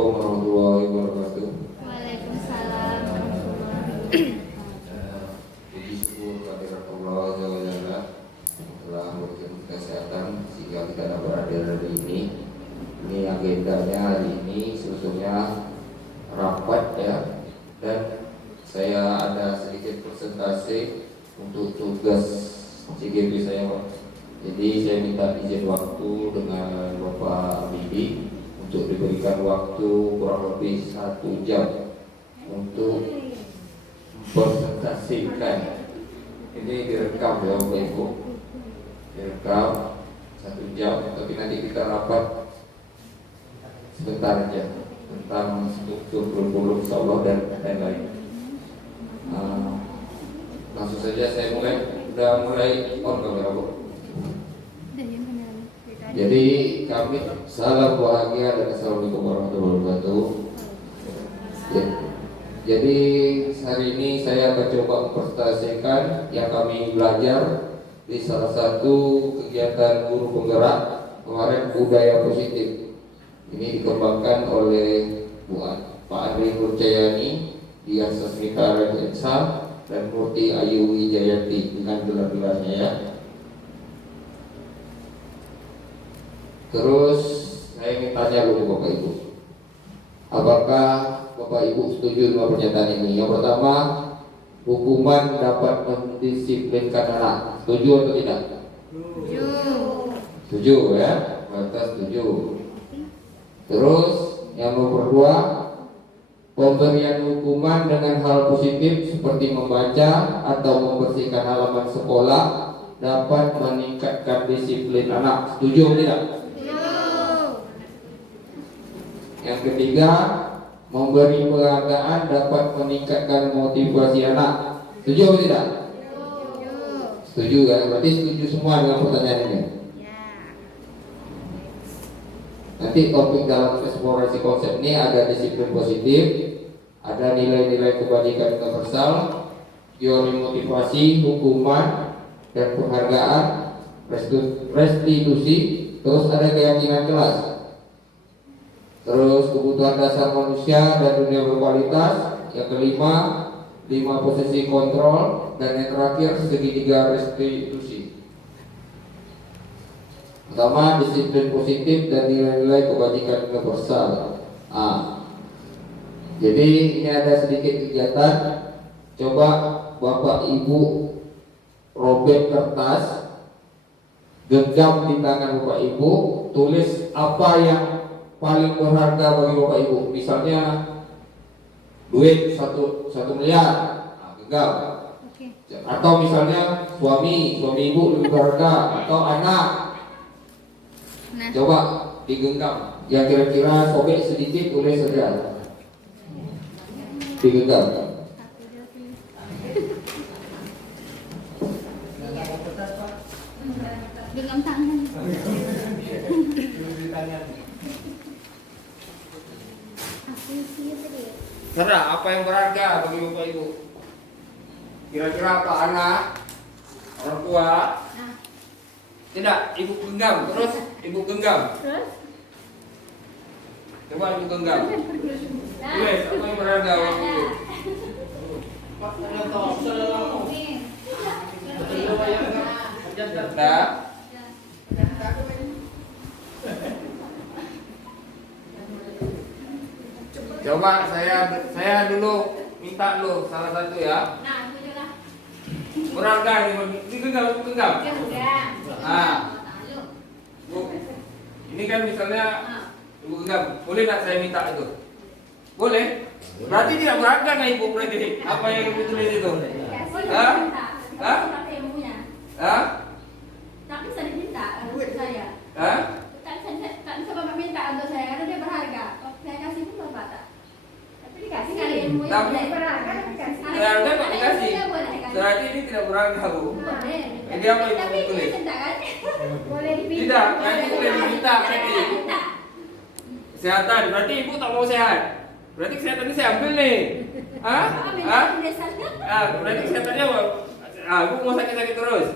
Assalamualaikum warahmatullahi wabarakatuh. Waalaikumsalam warahmatullahi wabarakatuh. Puji syukur kehadirat Allah Azza wa Jalla telah memberikan kesehatan sehingga kita dapat hadir hari ini. Ini agendanya hari ini sebetulnya rapat ya, dan saya ada sedikit presentasi untuk tugas CGP saya, Pak. Jadi saya minta izin waktu dengan Bapak Bibi untuk diberikan waktu kurang lebih 1 jam untuk presentasikan. Ini direkam ya Bapak Ibu, direkam 1 jam, tapi nanti kita rapat sebentar aja tentang struktur kurikulum insyaallah dan lain-lain. Langsung saja saya mulai. Udah mulai on kamera Bu. Jadi kami salam bahagia dan assalamualaikum warahmatullahi wabarakatuh. Ya. Jadi hari ini saya akan coba mempresentasikan yang kami belajar di salah satu kegiatan guru penggerak kemarin, budaya positif. Ini dikembangkan oleh Pak Andri Nurcayani, Dian Sasmita Rajensa, dan Murti Ayu Wijayanti dengan gelar-gelarnya ya. Terus saya ingin tanya dulu Bapak Ibu, apakah Bapak Ibu setuju dengan pernyataan ini? Yang pertama, hukuman dapat mendisiplinkan anak. Setuju atau tidak? Setuju. Setuju ya, kita setuju. Terus yang nomor 2, pemberian hukuman dengan hal positif seperti membaca atau membersihkan halaman sekolah dapat meningkatkan disiplin anak. Setuju atau tidak? Yang ketiga, memberi penghargaan dapat meningkatkan motivasi anak. Setuju atau tidak? Setuju kan? Berarti setuju semua dengan pertanyaan ini. Nanti topik dalam eksplorasi konsep ini ada disiplin positif, ada nilai-nilai kebajikan universal, teori motivasi, hukuman dan penghargaan, restitusi, terus ada keyakinan kelas. Terus kebutuhan dasar manusia dan dunia berkualitas. Yang kelima, 5 posisi kontrol, dan yang terakhir segitiga restitusi. Pertama, disiplin positif dan nilai-nilai kebajikan universal. Jadi ini ada sedikit kegiatan. Coba Bapak Ibu robek kertas, genggam di tangan Bapak Ibu, tulis apa yang paling berharga bagi Bapak Ibu. Misalnya duit 1 miliar, genggam. Atau misalnya suami Ibu lebih berharga, atau anak. Coba digenggam. Yang kira-kira sobek sedikit tulis saja. Digenggam. Genggam tangan. Serah apa yang berharga bagi Bapak Ibu. Kira-kira apa? Anak, orang tua. Tidak, Ibu genggam. Terus Ibu genggam. Coba Ibu genggam. Tulis apa yang berharga bagi Ibu. Nah. Coba saya dulu minta lo salah satu ya. Berharga ini digenggam. Bu, ini kan misalnya Ibu genggam. Boleh nggak saya minta itu? Boleh. Berarti tidak berharga nggak Ibu berarti apa yang Ibu tulis itu? Tapi saya diminta duit saya. Tak bisa Bapak minta untuk saya karena dia berharga. Saya kasih pun Bapak tak. Tapi dikasih kali ilmu yang berharga dikasih. Berharga kok dikasih? Berarti ini tidak berharga Bu. Boleh. Jadi apa Ibu tulis? Boleh dipinta. Tidak, nanti boleh diminta nanti. Kesehatan, berarti Ibu tak mau sehat. Berarti kesehatan ini saya ambil nih. Berarti kesehatannya Ibu mau sakit-sakit terus.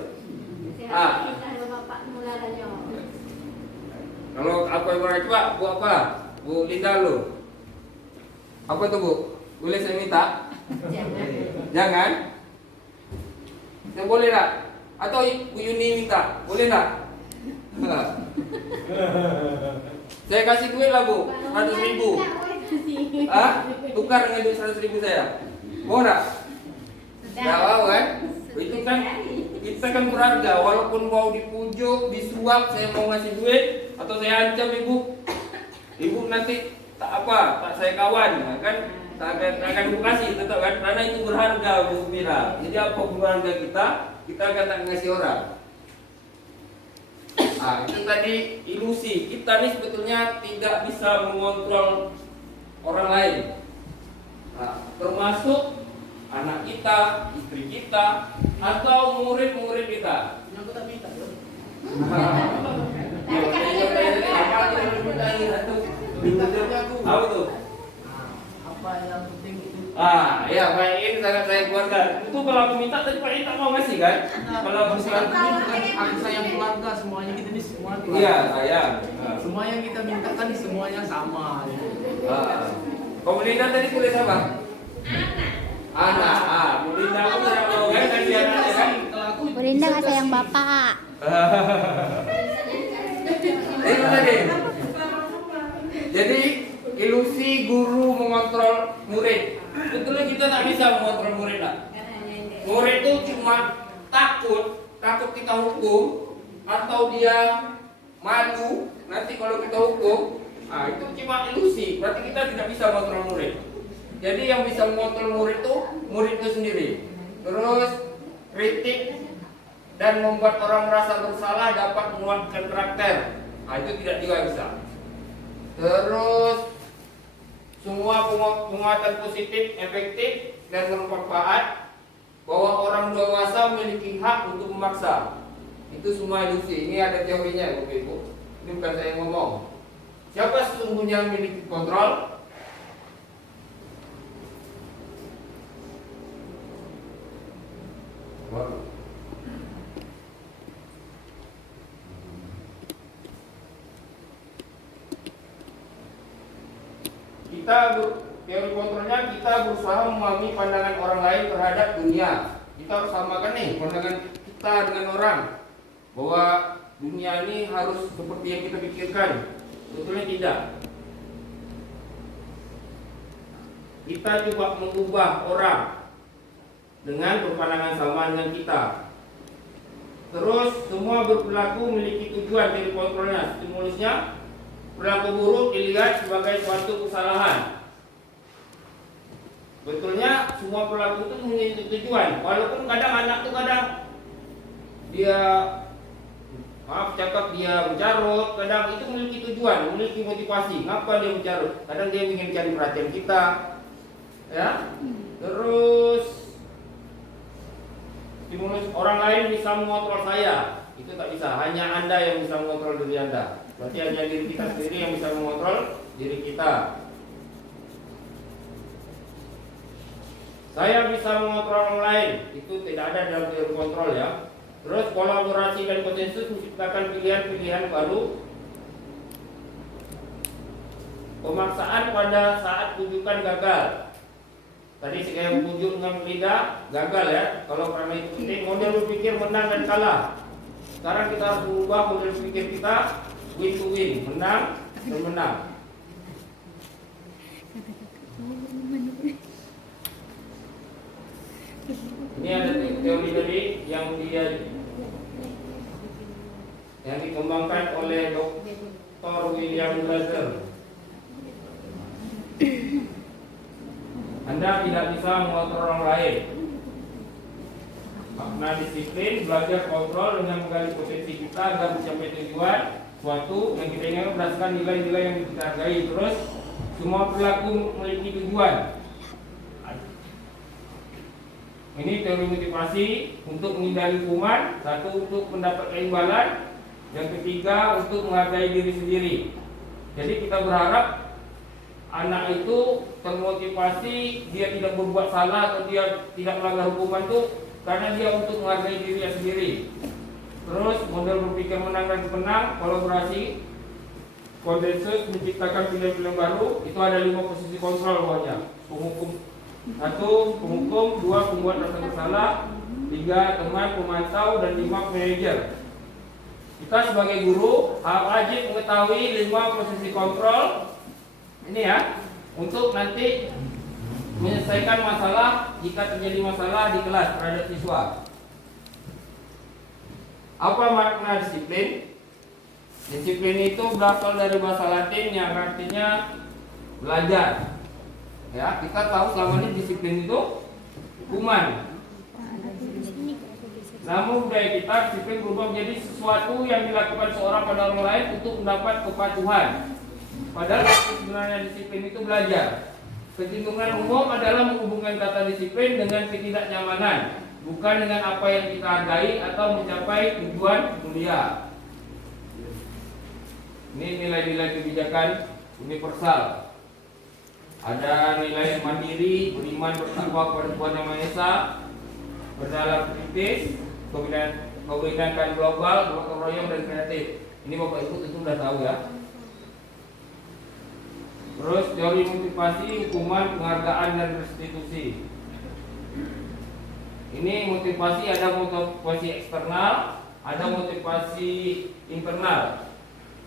Kalau apa yang berharga, Bu apa? Bu Linda lo. Apa tuh Bu? Boleh saya minta? Jangan. Saya boleh tak? Atau Bu Yuni minta? Boleh tak? Saya kasih duit lah Bu, 100.000. Tukar dengan duit 100.000 saya. Mau tak? Tidak mau kan? Itu kan kita kan berharga. Walaupun mau dipujuk, disuap, saya mau ngasih duit atau saya ancam ibu nanti tak saya kawan kan? Tak akan ibu kasih tetap kan? Karena itu berharga Bu Mira. Jadi apa berharga kita akan tak ngasih orang. Itu tadi ilusi. Kita nih sebetulnya tidak bisa mengontrol orang lain, termasuk anak kita, istri kita, atau murid-murid kita. Aku tak minta loh. Apa tuh? Apa yang penting itu? Ya baik, ini sangat saya keluarkan. Itu kalau aku minta tadi Pak tak mau ngasih kan? Kalau aku Aku sayang keluarga, semuanya kita ini semua keluarga. iya sayang. Semua yang kita mintakan di semuanya sama. Kau Melinda tadi boleh siapa? Anak. Melinda aku tidak mau kan kasih anaknya kan? Bu Linda nggak sayang bapak. Itu tadi. Jadi ilusi guru mengontrol murid. Betulnya kita tak bisa mengontrol murid lah. Murid itu cuma takut kita hukum atau dia malu nanti kalau kita hukum. Itu cuma ilusi. Berarti kita tidak bisa mengontrol murid. Jadi yang bisa mengontrol murid itu sendiri. Terus kritik dan membuat orang merasa bersalah dapat menguatkan karakter. Itu tidak juga bisa. Terus semua penguatan positif, efektif dan bermanfaat bahwa orang dewasa memiliki hak untuk memaksa. Itu semua ilusi. Ini ada teorinya, Bapak Ibu. Ini bukan saya yang ngomong. Siapa sesungguhnya yang memiliki kontrol? Teori kontrolnya kita berusaha memahami pandangan orang lain terhadap dunia. Kita harus samakan nih pandangan kita dengan orang bahwa dunia ini harus seperti yang kita pikirkan. Sebetulnya tidak. Kita coba mengubah orang dengan berpandangan sama dengan kita. Terus semua berperilaku memiliki tujuan dari kontrolnya. Stimulusnya perilaku buruk dilihat sebagai suatu kesalahan. Betulnya semua perilaku itu memiliki tujuan. Walaupun kadang anak itu kadang dia cakap dia mencarut, kadang itu memiliki tujuan, memiliki motivasi. Kenapa dia mencarut? Kadang dia ingin cari perhatian kita, ya. Terus stimulus orang lain bisa mengontrol saya, itu tak bisa. Hanya Anda yang bisa mengontrol diri Anda. Berarti hanya diri kita sendiri yang bisa mengontrol diri kita. Saya bisa mengontrol orang lain, itu tidak ada dalam teori kontrol ya. Terus kolaborasi dan konsensus menciptakan pilihan-pilihan baru. Pemaksaan pada saat pujukan gagal. Tadi saya pujuk dengan lidah gagal ya. Kalau karena itu penting model berpikir menang dan kalah. Sekarang kita harus mengubah model berpikir kita win to win, menang dan menang. Ini ada teori tadi yang dikembangkan oleh Dr. William Glaser. Anda tidak bisa mengontrol orang lain. Makna disiplin, belajar kontrol dengan menggali potensi kita agar mencapai tujuan suatu yang kita inginkan berdasarkan nilai-nilai yang kita hargai. Terus semua perilaku memiliki tujuan. Ini teori motivasi untuk menghindari hukuman, satu untuk mendapat imbalan, yang ketiga untuk menghargai diri sendiri. Jadi kita berharap anak itu termotivasi, dia tidak berbuat salah atau dia tidak melanggar hukuman itu karena dia untuk menghargai dirinya sendiri. Terus model berpikir menang dan menang, kolaborasi. Konsensus menciptakan pilihan-pilihan baru. Itu ada 5 posisi kontrol bawahnya. Penghukum 1, penghukum, 2, pembuat rasa bersalah, 3, teman pemantau, dan 5, manajer. Kita sebagai guru wajib mengetahui 5 posisi kontrol ini ya, untuk nanti menyelesaikan masalah jika terjadi masalah di kelas terhadap siswa. Apa makna disiplin? Disiplin itu berasal dari bahasa Latin yang artinya belajar. Ya, kita tahu selama ini disiplin itu hukuman. Namun budaya kita disiplin berubah menjadi sesuatu yang dilakukan seorang pada orang lain untuk mendapat kepatuhan. Padahal sebenarnya disiplin itu belajar. Kecenderungan umum adalah menghubungkan kata disiplin dengan ketidaknyamanan, bukan dengan apa yang kita hargai atau mencapai tujuan mulia. Ini nilai-nilai kebijakan universal. Ada nilai mandiri, beriman, bertakwa kepada Tuhan Yang Maha Esa, berdalam kritis, kebijakan global, gotong royong, dan kreatif. Ini Bapak Ibu tentu sudah tahu ya. Terus teori motivasi, hukuman, penghargaan, dan restitusi. Ini motivasi, ada motivasi eksternal, ada motivasi internal.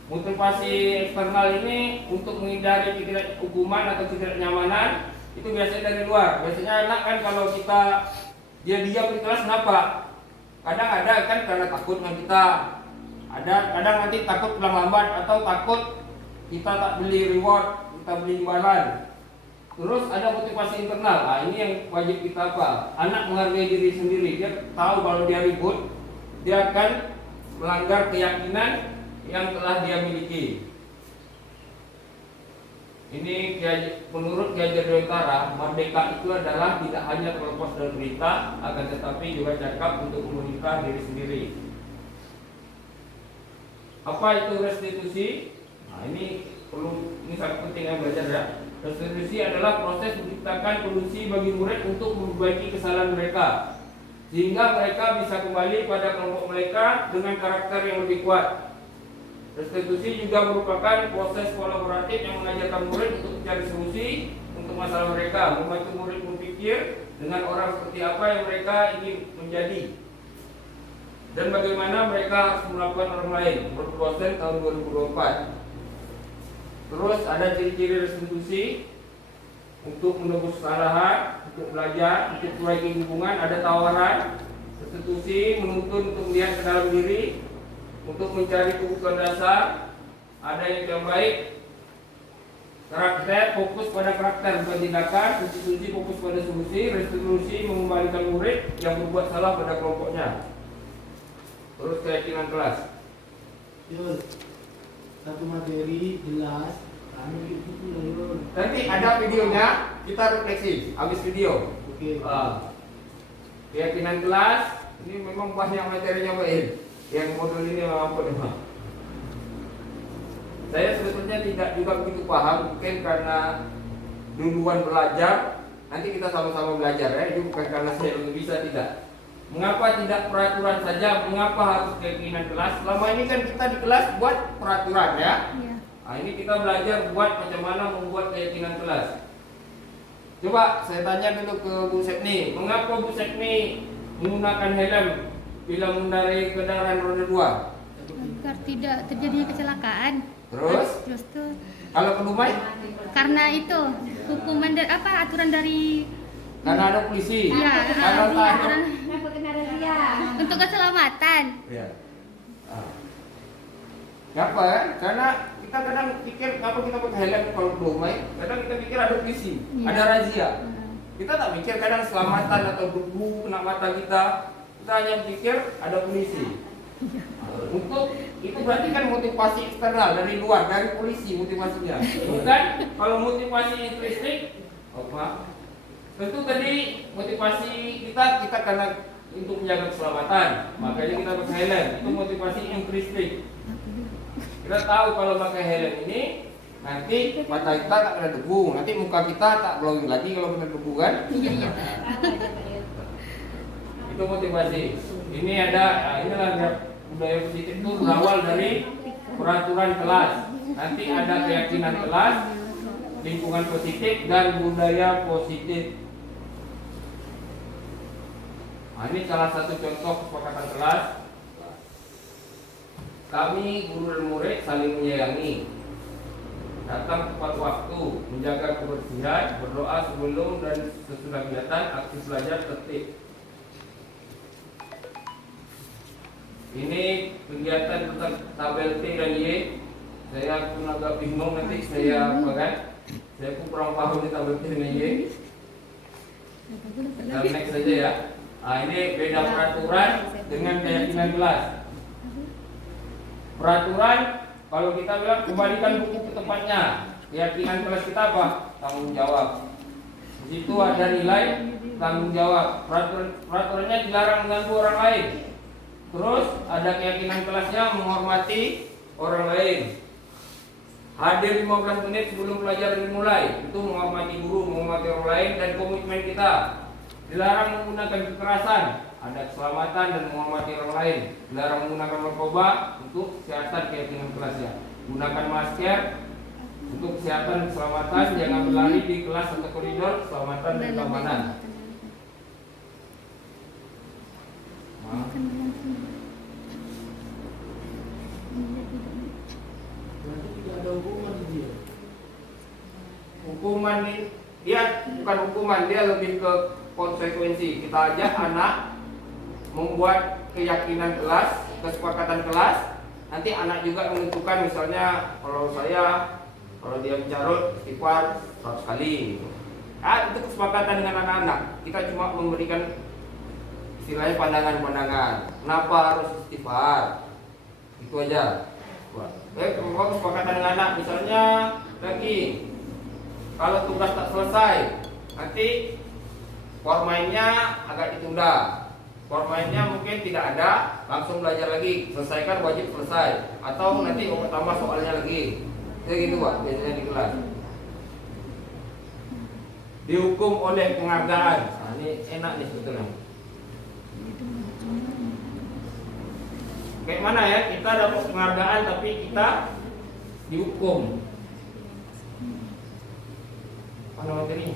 Motivasi eksternal ini untuk menghindari hukuman atau ketidaknyamanan, itu biasanya dari luar. Biasanya anak kan kalau kita dia diam di kelas kenapa? Kadang ada kan karena takut dengan kita. Ada kadang nanti takut pulang lambat atau takut kita tak beli reward, kita beli imbalan. Terus ada motivasi internal. Nah, ini yang wajib kita apa? Anak menghargai diri sendiri. Dia tahu kalau dia ribut, dia akan melanggar keyakinan yang telah dia miliki. Ini menurut Ki Hajar Dewantara, merdeka itu adalah tidak hanya terlepas dari perintah, akan tetapi juga cakap untuk memerintah diri sendiri. Apa itu restitusi? Nah, ini sangat penting yang belajar ya. Restitusi adalah proses menciptakan kondisi bagi murid untuk memperbaiki kesalahan mereka, sehingga mereka bisa kembali pada kelompok mereka dengan karakter yang lebih kuat. Restitusi juga merupakan proses kolaboratif yang mengajarkan murid untuk mencari solusi untuk masalah mereka, membantu murid berpikir dengan orang seperti apa yang mereka ingin menjadi, dan bagaimana mereka harus melakukan orang lain. Menurut dosen tahun 2024. Terus ada ciri-ciri restitusi untuk menebus kesalahan, untuk belajar, untuk memperbaiki hubungan. Ada tawaran. Restitusi menuntun untuk melihat ke dalam diri, untuk mencari kebutuhan dasar. Ada yang baik. Karakter, fokus pada karakter bukan tindakan. Restitusi fokus pada solusi. Restitusi mengembalikan murid yang berbuat salah pada kelompoknya. Terus keyakinan kelas. Satu materi jelas. Nanti ada videonya, kita refleksi habis video. Oke. Keyakinan kelas. Ini memang banyak materinya baik. Yang modul ini memang. Saya sebetulnya tidak juga begitu paham, mungkin karena duluan belajar. Nanti kita sama-sama belajar ya. Ini bukan karena saya lebih bisa, tidak. Mengapa tidak peraturan saja? Mengapa harus keyakinan kelas? Selama ini kan kita di kelas buat peraturan ya. Nah, ini kita belajar buat bagaimana mana membuat keyakinan kelas. Coba saya tanya dulu ke Bu Sepni, mengapa Bu Sepni menggunakan helm bila mengendarai kendaraan roda 2? Agar tidak terjadi kecelakaan. Terus tuh. Kalau ke Dumai? Karena itu hukuman dari aturan dari Karena ada polisi. Iya, Kalau aturan Kenapa untuk keselamatan. Iya. Kenapa ya? Karena kita kadang pikir kenapa kita pakai helm kalau ke Dumai? Kadang kita pikir ada polisi, ada razia. Kita tak mikir kadang keselamatan atau debu kena mata kita. Kita hanya pikir ada polisi. Untuk itu berarti kan motivasi eksternal dari luar, dari polisi motivasinya. Bukan kalau motivasi intrinsik apa? Tentu tadi motivasi kita karena untuk menjaga keselamatan, makanya kita pakai helm. Itu motivasi intrinsik. Kita tahu kalau pakai helm ini nanti mata kita tak kena debu, nanti muka kita tak glowing lagi kalau kena debu kan? Itu motivasi. Ini ada, inilah budaya positif itu berawal dari peraturan kelas. Nanti ada keyakinan kelas, lingkungan positif, dan budaya positif. Nah, ini salah satu contoh kesepakatan kelas. Kami guru dan murid saling menyayangi, datang tepat waktu, menjaga kebersihan, berdoa sebelum dan sesudah kegiatan, aktif belajar tertib. Ini kegiatan tentang tabel T dan Y. Saya pun agak bingung nanti saya apa kan? Saya pun kurang paham di tabel T dan Y. Kita next saja ya. Nah, ini beda peraturan dengan keyakinan kelas. Peraturan, kalau kita bilang kembalikan buku ke tempatnya. Keyakinan kelas kita apa? Tanggung jawab. Di situ ada nilai tanggung jawab. Peraturannya dilarang mengganggu orang lain. Terus ada keyakinan kelasnya menghormati orang lain. Hadir 15 menit sebelum pelajaran dimulai. Itu menghormati guru, menghormati orang lain, dan komitmen kita. Dilarang menggunakan kekerasan, ada keselamatan dan menghormati orang lain. Dilarang menggunakan narkoba untuk kesehatan keyakinan kelasnya. Gunakan masker untuk kesehatan dan keselamatan. Jangan berlari di kelas atau koridor, keselamatan dan keamanan. Hukuman ini dia bukan hukuman, dia lebih ke konsekuensi. Kita ajak anak membuat keyakinan kelas, kesepakatan kelas. Nanti anak juga menentukan, misalnya kalau dia mencarut istighfar 100 kali gitu. Itu kesepakatan dengan anak-anak. Kita cuma memberikan istilahnya pandangan-pandangan. Kenapa harus istighfar? Itu aja. Kalau kesepakatan dengan anak, misalnya lagi kalau tugas tak selesai, nanti formainnya agak ditunda. Formainnya mungkin tidak ada, langsung belajar lagi. Selesaikan, wajib selesai. Atau nanti tambah soalnya lagi. Kayak gitu Pak, biasanya di kelas. Dihukum oleh penghargaan. Nah, ini enak nih sebetulnya. Kayak mana ya, kita dapat penghargaan tapi kita dihukum. Mana materinya?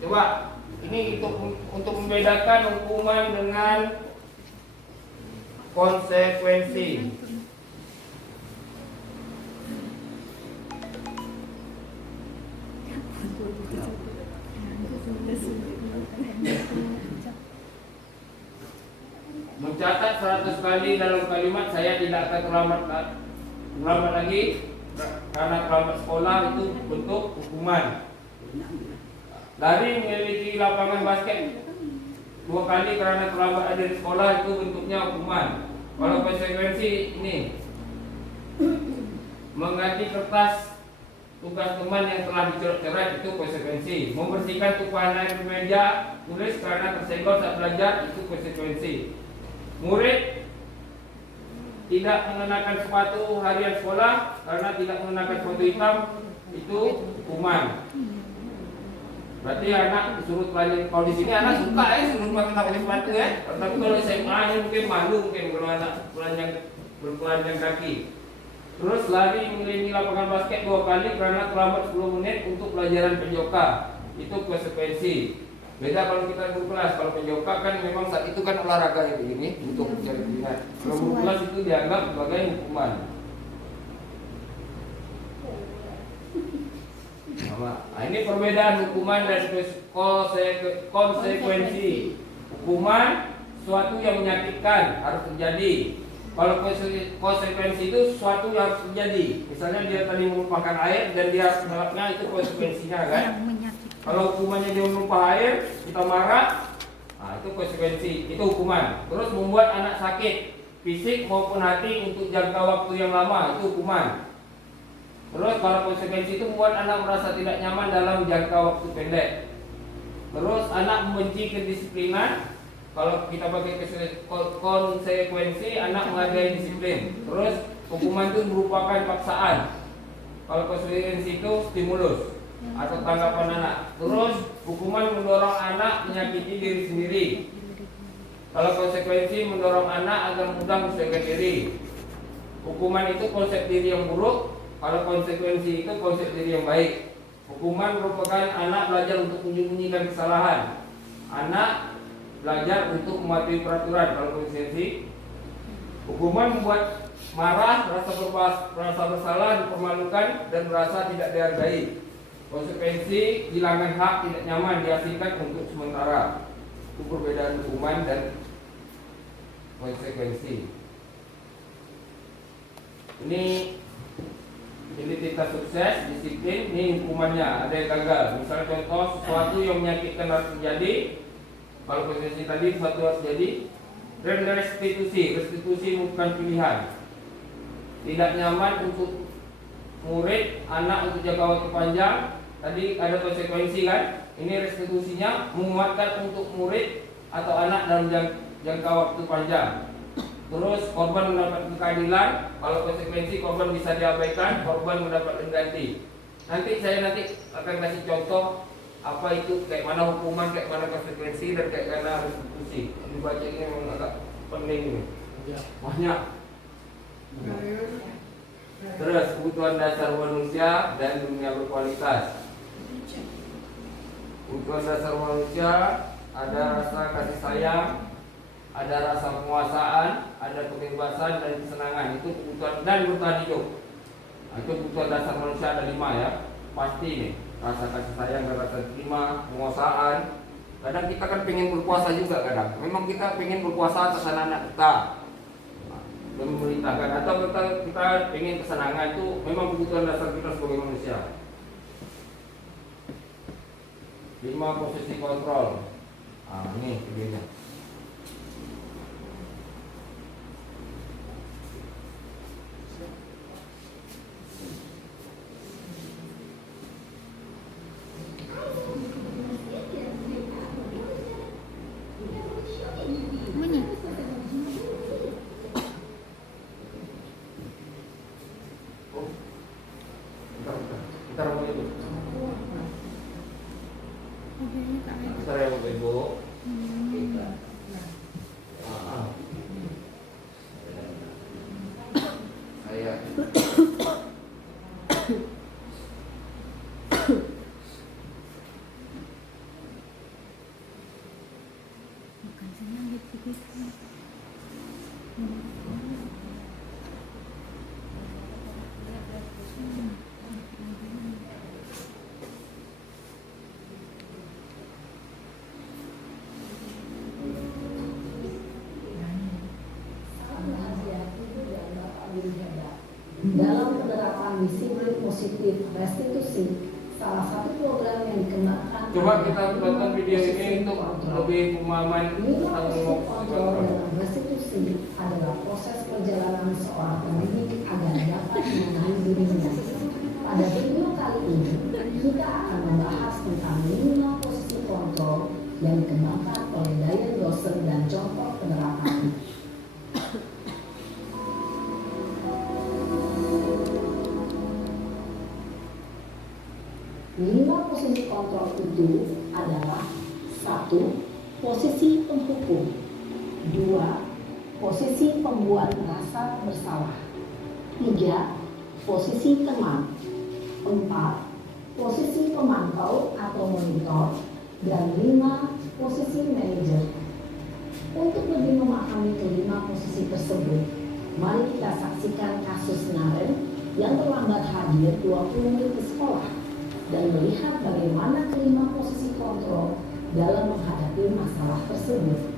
Coba ini untuk membedakan hukuman dengan konsekuensi. Mencatat 100 kali dalam kalimat saya tidak akan terlambat lagi karena terlambat sekolah itu bentuk hukuman. Lari memiliki lapangan basket 2 kali karena terlambat hadir di sekolah itu bentuknya hukuman. Kalau konsekuensi ini mengganti kertas tugas teman yang telah dicoret-coret itu konsekuensi. Membersihkan tumpahan air di meja tulis karena tersenggol saat belajar itu konsekuensi. Murid tidak mengenakan sepatu harian sekolah karena tidak mengenakan sepatu hitam itu hukuman. Berarti anak disuruh telanjang. Kalau di sini anak suka suruh pakai sepatu ya. Tapi kalau SMA nya mungkin malu kalau anak bertelanjang kaki. Terus lari mengelilingi lapangan basket 2 kali karena terlambat 10 menit untuk pelajaran penjoka. Itu konsekuensi. Beda kalau kita guru kelas. Kalau penjoka kan memang saat itu kan olahraga ya begini untuk mencari minat. Kalau guru kelas itu dianggap sebagai hukuman. Nah, ini perbedaan hukuman dan konsekuensi. Hukuman suatu yang menyakitkan harus terjadi. Kalau konsekuensi itu suatu yang harus terjadi. Misalnya dia tadi menumpahkan air dan dia harus menolaknya, itu konsekuensinya kan. Kalau hukumannya dia menumpah air, kita marah, nah itu konsekuensi, itu hukuman. Terus membuat anak sakit, fisik maupun hati untuk jangka waktu yang lama, itu hukuman. Terus kalau konsekuensi itu membuat anak merasa tidak nyaman dalam jangka waktu pendek. Terus anak membenci kedisiplinan. Kalau kita pakai konsekuensi, anak menghargai disiplin. Terus hukuman itu merupakan paksaan. Kalau konsekuensi itu stimulus atau tanggapan anak. Terus hukuman mendorong anak menyakiti diri sendiri. Kalau konsekuensi mendorong anak agar mudah menyesuaikan diri. Hukuman itu konsep diri yang buruk. Kalau konsekuensi itu konsep diri yang baik. Hukuman merupakan anak belajar untuk menyembunyikan kesalahan. Anak belajar untuk mematuhi peraturan. Kalau konsekuensi, hukuman membuat marah, merasa bersalah, dipermalukan, dan merasa tidak dihargai. Konsekuensi, kehilangan hak, tidak nyaman, diasingkan untuk sementara. Itu perbedaan hukuman dan konsekuensi. Ini identitas sukses, disiplin, ini hukumannya. Ada yang gagal. Misalnya contoh, sesuatu yang menyakitkan harus terjadi. Kalau konsekuensi tadi, sesuatu harus terjadi. Dan restitusi bukan pilihan. Tidak nyaman untuk murid, anak untuk jangka waktu panjang. Tadi ada konsekuensi kan? Ini restitusinya menguatkan untuk murid atau anak dalam jangka waktu panjang. Terus korban mendapat keadilan. Kalau konsekuensi korban bisa diabaikan, korban mendapat ganti. Saya akan kasih contoh apa itu, kayak mana hukuman, kayak mana konsekuensi, dan kayak mana restitusi. Dibaca ini memang agak penting ini. Banyak. Terus kebutuhan dasar manusia dan dunia berkualitas. Kebutuhan dasar manusia ada rasa kasih sayang, ada rasa penguasaan, ada kebebasan dan kesenangan. Itu kebutuhan dan bertahan hidup. Itu kebutuhan dasar manusia ada 5 ya. Pasti nih, rasa kasih sayang dan rasa terima, penguasaan. Kadang kita kan pengen berkuasa juga kadang. Memang kita pengen berkuasa atas anak-anak kita, memerintahkan, atau kita pengen kesenangan. Itu memang kebutuhan dasar kita sebagai manusia. 5 posisi kontrol. Ini videonya. Bunyi. Bentar mau ibu. Videonya tak ada. Bentar ya ibu. Saya Bukan senang gitu-gitu. Dalam penerapan disiplin positif restitusi, salah satu program yang dikembangkan. coba kita tonton video ini untuk lebih pemahaman tentang Posisi kontrol kontrol. dalam restitusi adalah proses perjalanan seorang pendidik agar dapat mengenali dirinya. Pada video kali ini, kita akan membahas tentang 5 posisi kontrol yang dikembangkan oleh Diane Dawson dan contoh penerapan. 5 posisi kontrol itu adalah 1. Posisi penghukum, 2. Posisi pembuat merasa bersalah, 3. Posisi teman, 4. Posisi pemantau atau monitor, dan 5. Posisi manajer. Untuk lebih memahami kelima posisi tersebut, mari kita saksikan kasus Naren yang terlambat hadir 20 menit ke sekolah dan melihat bagaimana kelima posisi kontrol dalam menghadapi masalah tersebut.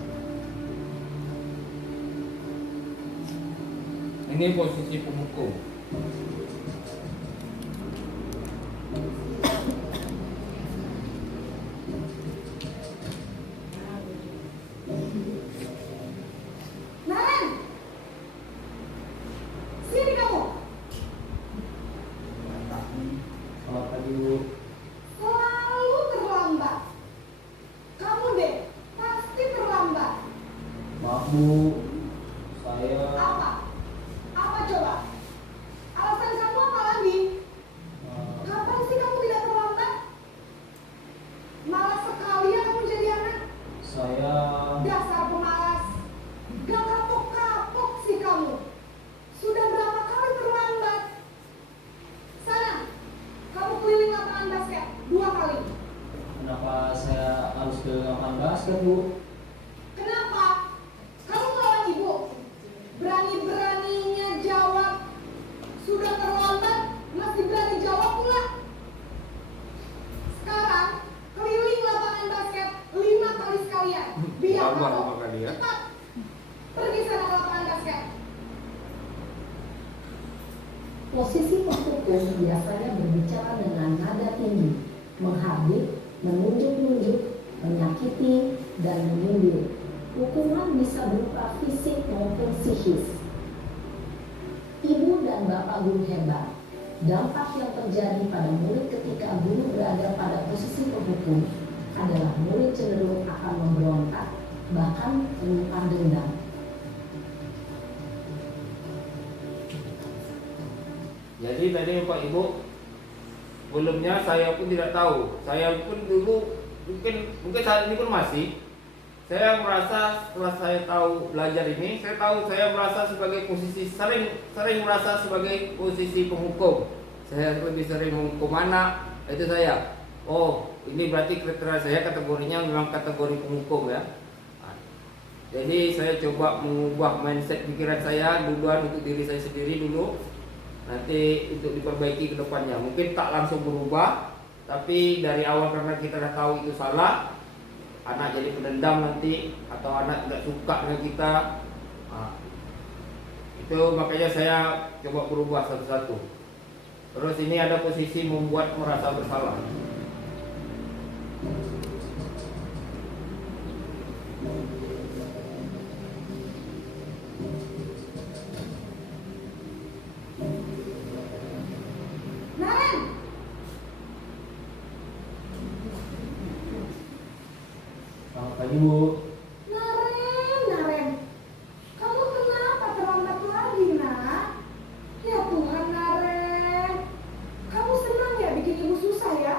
Ini posisi penghukum. Naren, sini kamu. Bu, saya Apa? Apa coba? Alasan kamu apa lagi? Kapan sih kamu tidak terlambat? Malas sekali ya kamu jadi anak. saya Dasar pemalas. Gak kapok-kapok sih kamu. Sudah berapa kali terlambat? Sana, kamu keliling lapangan basket 2 kali. kenapa saya harus ke lapangan basket, Bu? Kenapa? Kamu melawan ibu. Berani-beraninya jawab. Sudah terlambat, masih berani jawab pula. Sekarang, keliling lapangan basket 5 kali sekalian. Biar Tambah kamu 5 kali ya. cepat. Pergi sana ke lapangan basket. Posisi penghukum biasanya berbicara dengan nada tinggi, menghardik, menunjuk-nunjuk, menyakiti, dan menyindir. Hukuman bisa berupa fisik maupun psikis. Ibu dan bapak guru hebat. Dampak yang terjadi pada murid ketika guru berada pada posisi penghukum adalah murid cenderung akan memberontak, bahkan menyimpan dendam. Jadi tadi Bapak Ibu, sebelumnya saya pun tidak tahu. Saya pun dulu mungkin saat ini pun masih. Saya merasa setelah saya tahu belajar ini, saya merasa sebagai posisi sering merasa sebagai posisi penghukum. Saya lebih sering menghukum anak, itu saya. Oh, ini berarti kriteria saya kategorinya memang kategori penghukum ya. Jadi saya coba mengubah mindset pikiran saya duluan untuk diri saya sendiri dulu. Nanti untuk diperbaiki ke depannya. Mungkin tak langsung berubah, tapi dari awal karena kita sudah tahu itu salah, anak jadi pendendam nanti atau anak tidak suka dengan kita. Nah, itu makanya saya coba berubah satu-satu. Terus ini ada posisi membuat merasa bersalah. Naren, Selamat pagi, Bu. Naren, kamu kenapa terlambat lagi, nak? Ya Tuhan, Naren, kamu senang ya bikin ibu susah ya?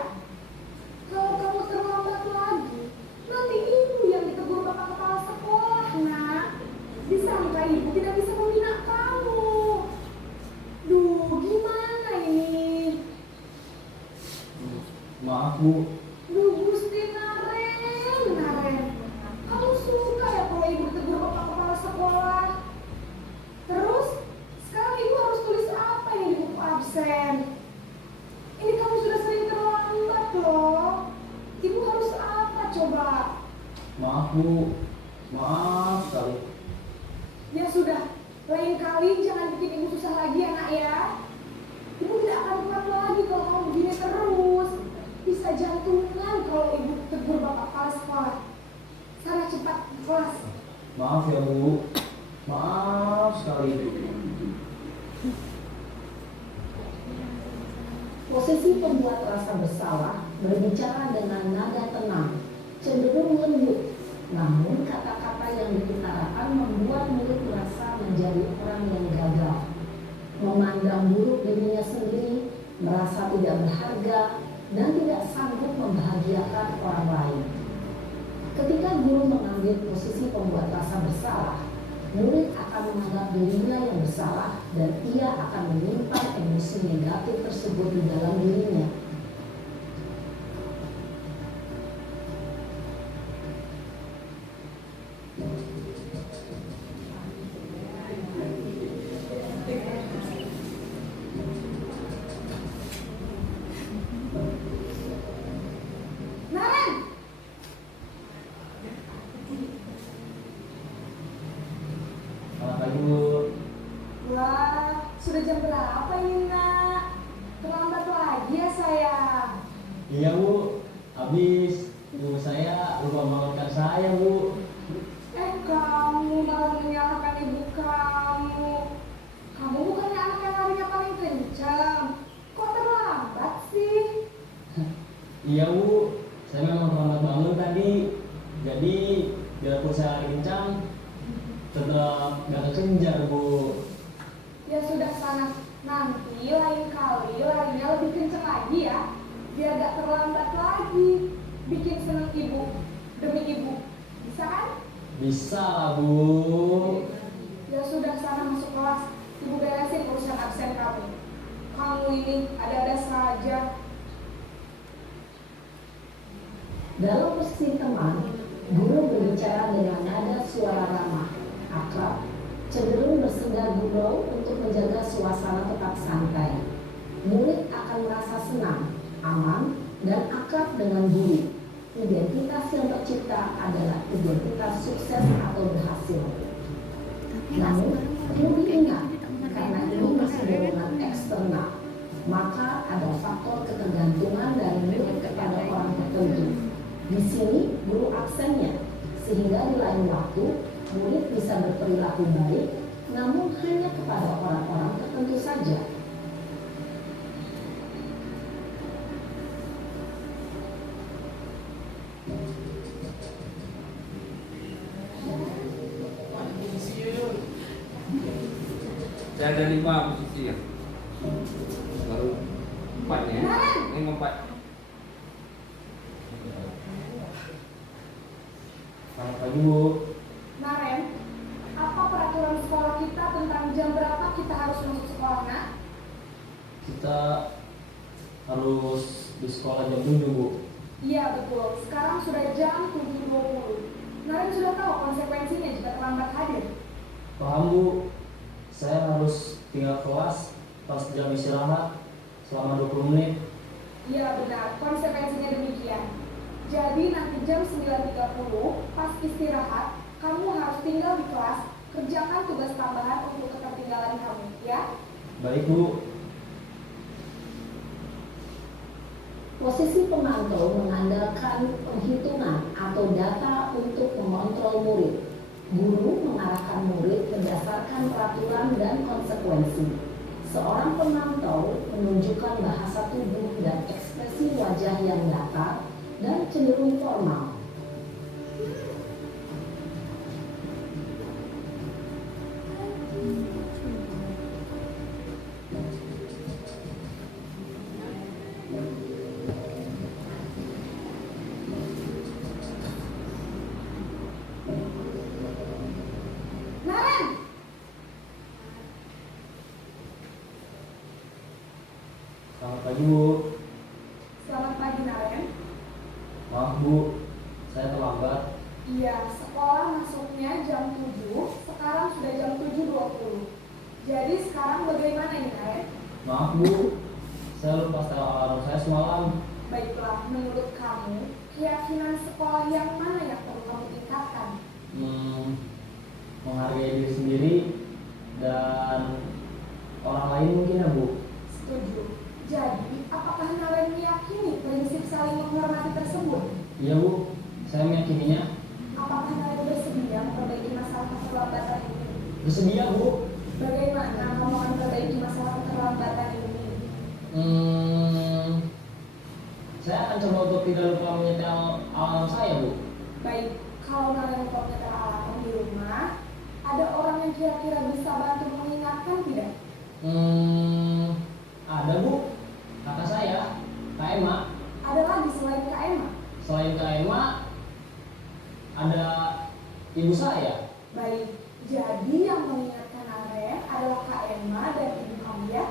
Kalau kamu terlambat lagi, nanti ibu yang ditegur bapak kepala sekolah, nak. Disangka ibu tidak bisa membina kamu. Duh, gimana ini? Maaf, Bu. Duh, Gusti Naren, kamu suka ya kalau ibu ditegur bapak kepala sekolah? Terus, sekarang ibu harus tulis apa yang di buku absen? Ini kamu sudah sering terlambat loh. Ibu harus apa coba? Maaf, Bu. Maaf sekali. Ya sudah, lain kali jangan bikin ibu susah lagi ya nak ya. Ibu tidak akan kuat lagi kalau kamu begini terus. Bisa jantungan kalau ibu tegur bapak kepala sekolah. Sana cepat ke kelas. Maaf ya, Bu. Maaf sekali. Posisi pembuat rasa bersalah berbicara dengan nada tenang, cenderung lembut. Namun kata-kata yang diutarakan membuat murid merasa menjadi orang yang gagal, memandang buruk dirinya sendiri, merasa tidak berharga, dan tidak sanggup membahagiakan orang lain. Ketika guru mengambil posisi pembuat rasa bersalah, murid akan menganggap dirinya yang bersalah dan ia akan menyimpan emosi negatif tersebut di dalam dirinya. Naren, Selamat pagi, Bu. wah, sudah jam berapa ini nak? Terlambat lagi ya sayang. Iya, Bu. Habis ibu saya lupa bangunkan saya, Bu. Kamu malah menyalahkan ibu kamu. Kamu bukannya anak yang larinya paling kencang. Kok terlambat sih? Iya, Bu. Saya memang terlambat bangun tadi. Jadi biarpun saya lari kencang, tetap gak kekejar Bu. Ya sudah sana, nanti lain kali larinya lebih kenceng lagi ya, biar gak terlambat lagi. Bikin seneng ibu demi ibu, bisa kan? Bisa lah Bu. Ya sudah sana masuk kelas, ibu beresin urusan absen kamu. Kamu ini ada-ada saja. Dalam posisi teman, guru berbicara dengan nada suara ramah, akrab, cenderung bersenda gurau untuk menjaga suasana tetap santai. Murid akan merasa senang, aman, dan akrab dengan guru. Identitas yang tercipta adalah identitas sukses atau berhasil. Namun, perlu diingat, karena ini masih dorongan eksternal, maka ada faktor ketergantungan dari murid kepada orang tertentu. Di sini guru aksennya, sehingga di lain waktu murid bisa berperilaku baik, namun hanya kepada orang-orang tertentu saja. Saya ada 5 posisi ya. Baru 4 ya. Ini 4. Selamat pagi Bu. Naren, apa peraturan sekolah kita tentang jam berapa kita harus masuk sekolah, nak? Kita harus di sekolah jam 7 Bu. Iya betul, sekarang sudah jam 7.20. Naren sudah tahu konsekuensinya jika terlambat hadir. Paham Bu. Saya harus tinggal kelas pas jam istirahat selama 20 menit. Iya benar, konsekuensinya demikian. Jadi nanti jam 9.30 pas istirahat, kamu harus tinggal di kelas, kerjakan tugas tambahan untuk ketertinggalan kamu, ya? Baik Bu. Posisi pemantau mengandalkan penghitungan atau data untuk mengontrol murid. Guru mengarahkan murid berdasarkan peraturan dan konsekuensi. Seorang pemantau menunjukkan bahasa tubuh dan ekspresi wajah yang datar dan cenderung formal. Naren! Selamat pagi Bu. Selamat pagi Naren. Maaf Bu, saya terlambat. Iya, sekolah masuknya jam 7, sekarang sudah jam 7.20. Jadi sekarang bagaimana ini Naren? Maaf Bu, saya lupa setel alarm saya semalam. Baiklah, menurut kamu, keyakinan sekolah yang mana yang perlu kamu tingkatkan? Menghargai diri sendiri dan orang lain mungkin ya Bu. Setuju. Jadi, apakah Naren meyakini prinsip saling menghormati tersebut? Iya Bu, saya meyakininya. Apakah Naren bersedia memperbaiki masalah keterlambatan ini? Bersedia Bu. Bagaimana kamu akan memperbaiki masalah keterlambatan ini? Saya akan coba untuk tidak lupa menyetel alarm saya Bu. Baik, kalau Naren lupa menyetel alarm di rumah, ada orang yang kira-kira bisa bantu mengingatkan tidak? Ada Bu, kakak saya, Kak Emma. Ada lagi selain Kak Emma? Selain Kak Emma, ada ibu saya. Baik, jadi yang mengingatkan Naren adalah Kak Emma dan ibu kamu ya?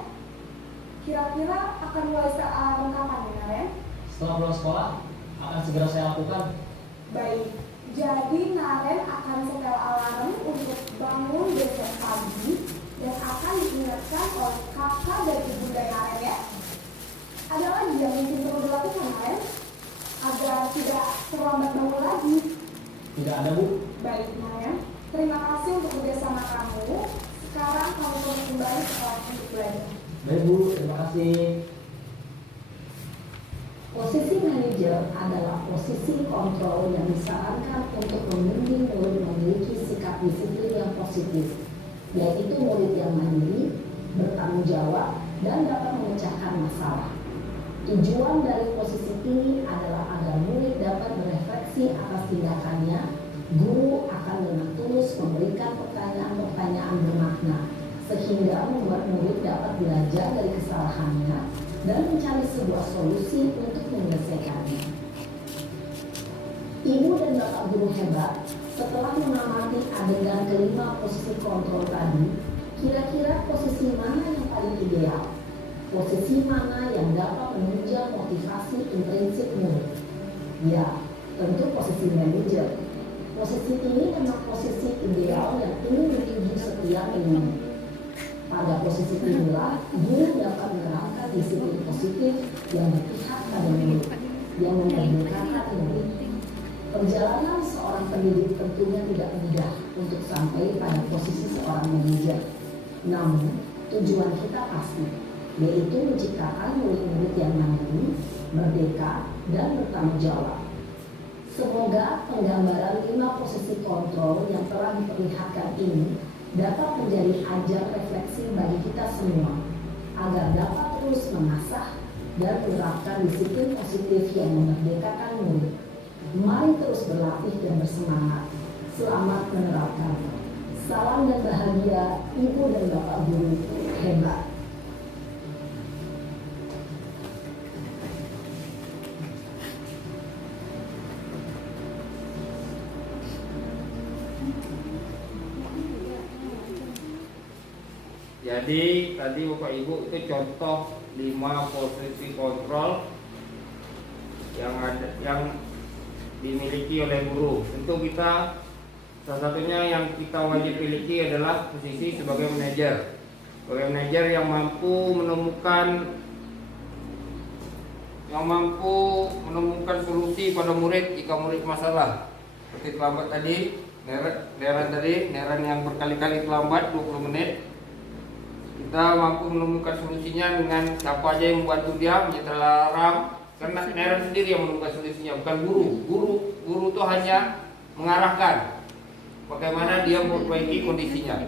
Kira-kira akan mulai setel alarm kapan ya Naren? Setelah pulang sekolah, akan segera saya lakukan. Baik, jadi Naren akan setel alarm untuk bangun besok pagi dan akan diingatkan oleh kakak dan ibu dan Naren ya. Ada lagi yang mungkin perlu dilakukan Naren agar tidak terlambat bangun lagi? Tidak ada Bu. Baik Naren, terima kasih untuk kerjasama kamu. Sekarang kamu boleh kembali ke kelas untuk belajar. Baik Bu, terima kasih. Posisi manajer adalah posisi kontrol yang disarankan untuk membimbing murid memiliki sikap disiplin yang positif, yaitu murid yang mandiri, bertanggung jawab, dan dapat memecahkan masalah. Tujuan dari posisi ini adalah agar murid dapat berefleksi refleksi atas tindakannya, guru akan dengan tulus memberikan pertanyaan-pertanyaan bermakna sehingga membuat murid dapat belajar dari kesalahannya dan mencari sebuah solusi untuk menyelesaikannya. Ibu dan bapak guru hebat, setelah mengamati adegan kelima posisi kontrol tadi, kira-kira posisi mana yang paling ideal? Posisi mana yang dapat menunjang motivasi intrinsik murid? Ya, tentu posisi manajer. Posisi ini memang posisi ideal yang ingin dituju setiap minggu. Pada posisi inilah, guru dapat menerapkan disiplin positif yang berpihak pada murid, yang memerdekakan murid. Perjalanan seorang pendidik tentunya tidak mudah untuk sampai pada posisi seorang manajer. Namun, tujuan kita pasti, yaitu menciptakan murid-murid yang mandiri, merdeka, dan bertanggung jawab. Semoga penggambaran 5 posisi kontrol yang telah diperlihatkan ini dapat menjadi ajang refleksi bagi kita semua, agar dapat terus mengasah dan menerapkan disiplin positif yang memerdekakan murid. Mari terus berlatih dan bersemangat. Selamat menerapkan. Salam dan bahagia Ibu dan Bapak Guru hebat. Jadi tadi Bapak Ibu itu contoh 5 posisi kontrol yang dimiliki oleh guru. Tentu kita salah satunya yang kita wajib miliki adalah posisi sebagai manajer. Sebagai manajer yang mampu menemukan solusi pada murid jika murid masalah. Seperti terlambat tadi, Neren yang berkali-kali terlambat 20 menit. Kita mampu menemukan solusinya dengan siapa aja yang membantu dia menjadi alarm. Karena Neren sendiri yang menemukan solusinya, bukan guru. Guru itu hanya mengarahkan bagaimana dia memperbaiki kondisinya.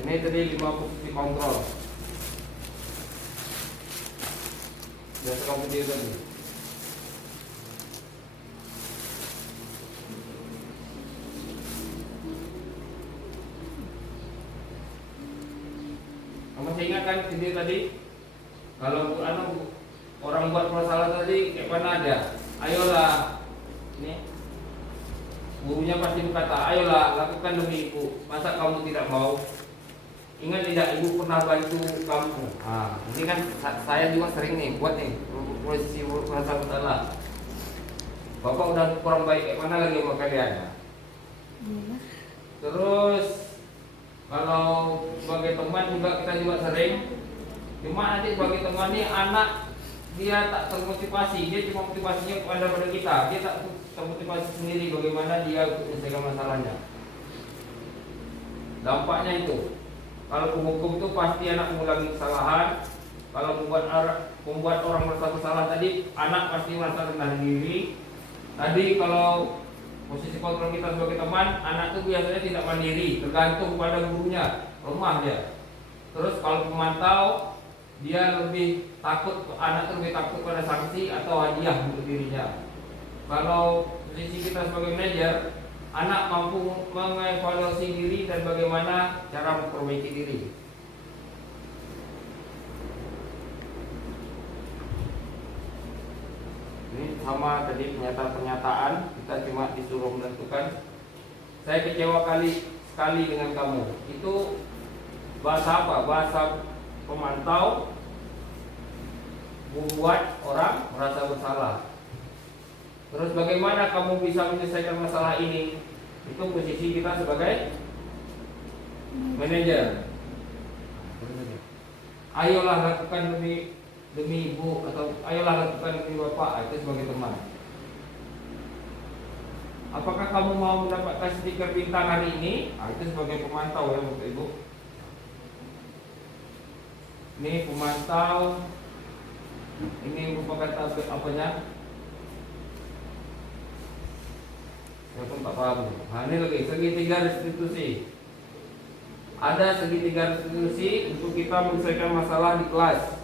Ini tadi 5 posisi kontrol. Sudah kamu dia tadi. Kamu masih ingat kan video tadi? Kalau orang buat masalah tadi kayak mana ada? Ayolah, ini gurunya pasti berkata, ayolah lakukan demi ibu. Masa kamu tidak mau? Ingat tidak ibu pernah bantu kamu? Ini kan saya juga sering nih buat nih posisi merasa bersalah. Bapak udah kurang baik kayak mana lagi sama kalian? Terus kalau sebagai teman juga kita juga sering. Cuma nanti sebagai teman nih anak dia tak termotivasi, dia cuma motivasinya pada kita. Dia tak termotivasi sendiri bagaimana dia menyelesaikan masalahnya. Dampaknya itu. Kalau penghukum itu pasti anak mengulangi kesalahan. Kalau membuat orang merasa bersalah tadi, anak pasti merasa rendah diri. Tadi kalau posisi kontrol kita sebagai teman, anak itu biasanya tidak mandiri, tergantung pada gurunya, lemah dia. Terus kalau pemantau, dia lebih takut, anak itu lebih takut pada sanksi atau hadiah untuk dirinya. Kalau posisi kita sebagai manajer, anak mampu mengevaluasi diri dan bagaimana cara memperbaiki diri. Ini sama tadi pernyataan, kita cuma disuruh menentukan. Saya kecewa sekali dengan kamu. Itu bahasa apa? Bahasa pemantau membuat orang merasa bersalah. Terus bagaimana kamu bisa menyelesaikan masalah ini? Itu posisi kita sebagai manajer. Ayolah lakukan demi ibu atau ayolah lakukan demi bapak, itu sebagai teman. Apakah kamu mau mendapatkan stiker bintang hari ini? Itu sebagai pemantau ya Bapak Ibu. Ini pemantau. Ini merupakan apanya? Saya pun tak paham. Ini lagi segitiga restitusi. ada segitiga restitusi untuk kita menyelesaikan masalah di kelas.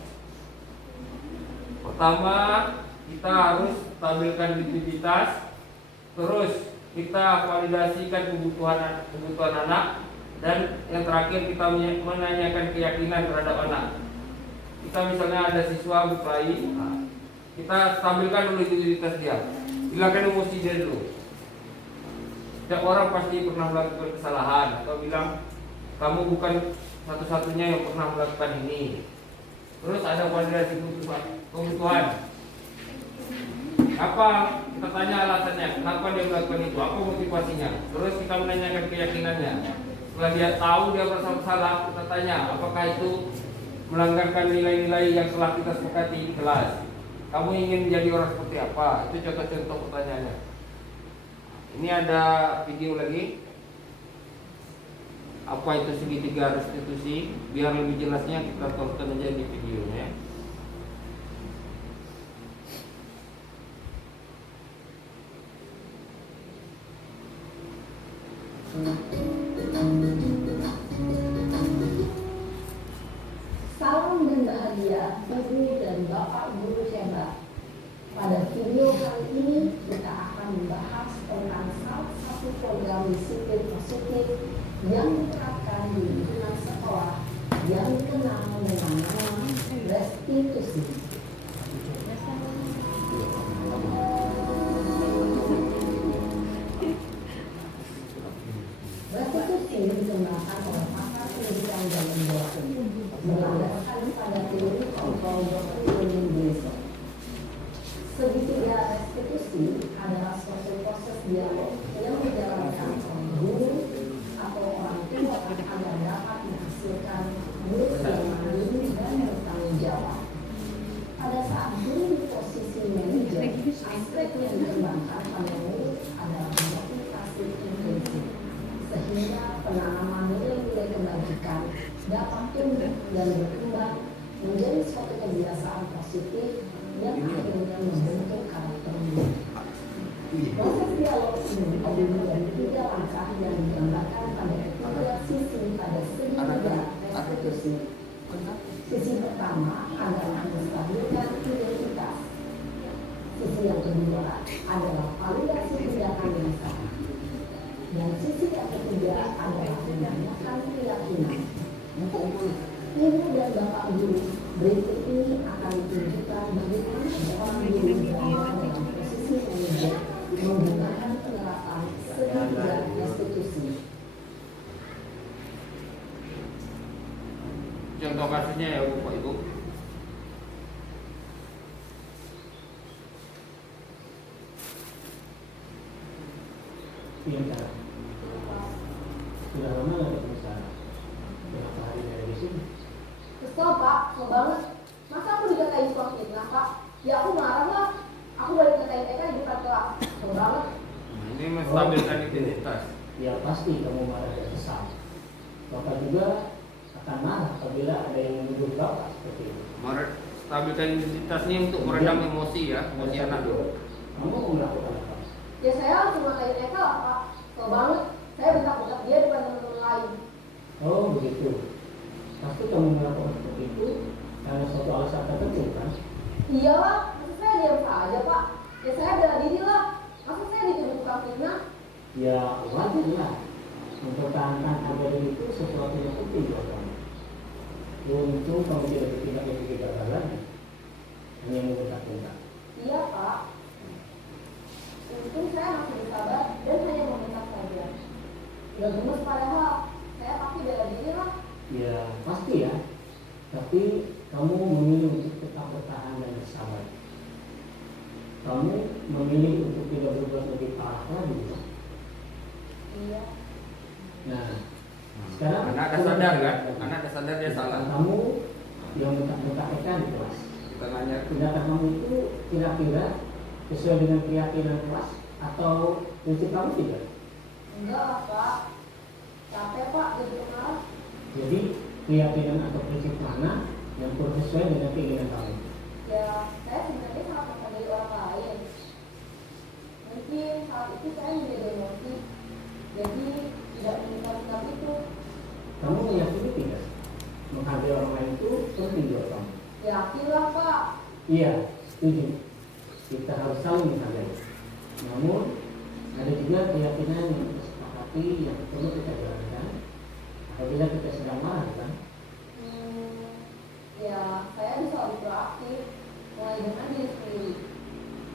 Pertama, kita harus stabilkan likuiditas, terus kita validasikan kebutuhan anak, dan yang terakhir kita menanyakan keyakinan terhadap anak. Kita misalnya ada siswa berkelahi, kita stabilkan dulu likuiditas dia, hilangkan emosi dia dulu. Setiap orang pasti pernah melakukan kesalahan atau bilang kamu bukan satu-satunya yang pernah melakukan ini. Terus ada validasi kebutuhan. Apa? Kita tanya alasannya, kenapa dia melakukan itu, apa motivasinya. Terus kita menanyakan keyakinannya. Setelah dia tahu dia merasa bersalah, kita tanya apakah itu melanggarkan nilai-nilai yang telah kita sepakati di kelas. Kamu ingin menjadi orang seperti apa? Itu contoh-contoh pertanyaannya. Ini ada video lagi. Apa itu segitiga restitusi? Biar lebih jelasnya kita tonton aja di videonya. Salam dan bahagia Ibu dan Bapak Guru hebat. Pada video kali ini kita akan membahas tentang salah satu program disiplin positif yang diterapkan di lingkungan sekolah yang dikenal dengan nama restitusi. Restitusi dikembangkan oleh pakar pendidikan dan pembuatan berlandaskan pada teori kontrol berkelindan desa. Segitiga restitusi adalah suatu proses dialog yang dijalankan oleh guru atau orang tua agar dapat menghasilkan murid yang mandiri dan bertanggung jawab. Pada saat guru di posisi manajer, aspek yang dikembangkan pada murid adalah motivasi intensif, sehingga penanaman nilai-nilai kebajikan dapat tumbuh dan berkembang menjadi suatu kebiasaan positif yang akhirnya membentuk karakter murid. Proses dialog ini terdiri dari 3 langkah yang digambarkan pada ketiga sisi pada segitiga restitusi. Sisi pertama adalah menstabilkan identitas. Sisi yang kedua adalah validasi tindakan yang salah. Dan sisi yang ketiga adalah menanyakan keyakinan. Ibu dan Bapak Guru, berikut ini akan ditunjukkan bagaimana seorang guru berada dalam posisi manajer menggunakan penerapan segitiga restitusi. Contoh kasusnya ya Bapak Ibu. Iya, sudah lama nggak ketemu sana? Berapa hari dari di sini? Kesel Pak, kesel banget. Masa aku dikatain tukang fitnah Pak? Ya aku marah lah. Aku balik ngatain Eka di depan kelas. Kesel banget. Ini menstabilkan identitas. Ya pasti kamu marah dan kesal. Bapak juga akan marah apabila ada yang menuduh Bapak seperti itu. Stabilkan identitasnya untuk meredam emosi ya, emosi anak dulu. Kamu mau melakukan apa? Ya saya langsung ngatain Eka lah Pak. Kesel banget. Saya bentak-bentak dia depan teman-teman lain. Oh begitu. Pasti kamu melakukan seperti itu karena suatu alasan tertentu kan? Iyalah, masa saya diam saja Pak? Ya saya bela diri lah. Masa saya dituduh tukang fitnah? Ya wajar lah. Mempertahankan harga diri itu sesuatu yang penting buat kamu. Untung kamu tidak bertindak lebih kegagalan, hanya membentak-bentak. Iya Pak. Untung saya masih bersabar dan hanya meminta saja. Udah gemes padahal saya pasti bela diri lah. Ya pasti ya. Tapi kamu memilih untuk tetap bertahan dan bersabar. Kamu memilih untuk tidak berbuat lebih parah lagi. Iya. Nah, sekarang Anak dah sadar kan? Anak dah sadar dia salah. kamu yang bentak-bentak Eka di kelas. Kita nanya Tindakan kamu itu kira-kira sesuai dengan keyakinan kelas atau prinsip kamu tidak? Enggak lah Pak. Capek Pak jadi kelas. Jadi keyakinan atau prinsip mana yang kurang sesuai dengan keinginan kamu? Ya saya sebenarnya sangat menghargai orang lain. Mungkin saat itu saya menjadi emosi. Jadi tidak meminta sikap itu. Kamu meyakini tidak? Menghargai orang lain itu penting buat kamu. Yakin lah Pak. Iya, setuju. Kita harus saling menghargai. Namun ada juga keyakinan yang kita sepakati yang perlu kita jalankan apabila kita sedang marah, kan? Ya, saya bisa lebih proaktif, mulai dengan diri sendiri.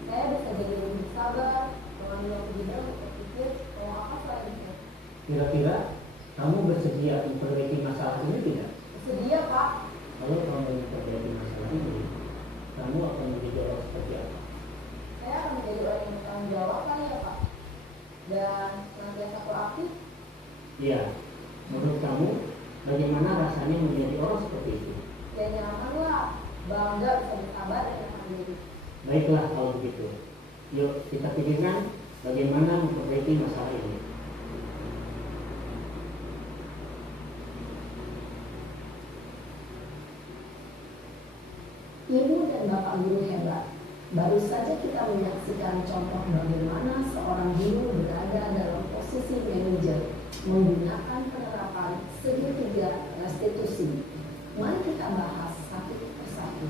Saya bisa jadi lebih sabar, mengambil waktu juga untuk berpikir mau apa selain itu. Kira-kira kamu bersedia memperbaiki masalah ini tidak? Bersedia Pak. Kalau kamu memperbaiki masalah ini, kamu akan menjadi orang seperti apa? Saya akan menjadi orang yang bertanggung jawab kali ya Pak. Dan senantiasa proaktif. Iya. Menurut kamu, bagaimana rasanya menjadi orang seperti itu? Ya nyaman lah, bangga bisa bersabar dan nyaman diri. Baiklah kalau begitu. Yuk kita pikirkan bagaimana memperbaiki masalah ini. Ibu dan Bapak guru hebat. Baru saja kita menyaksikan contoh bagaimana seorang guru berada dalam posisi manajer menggunakan penerapan segitiga restitusi. Mari kita bahas satu persatu.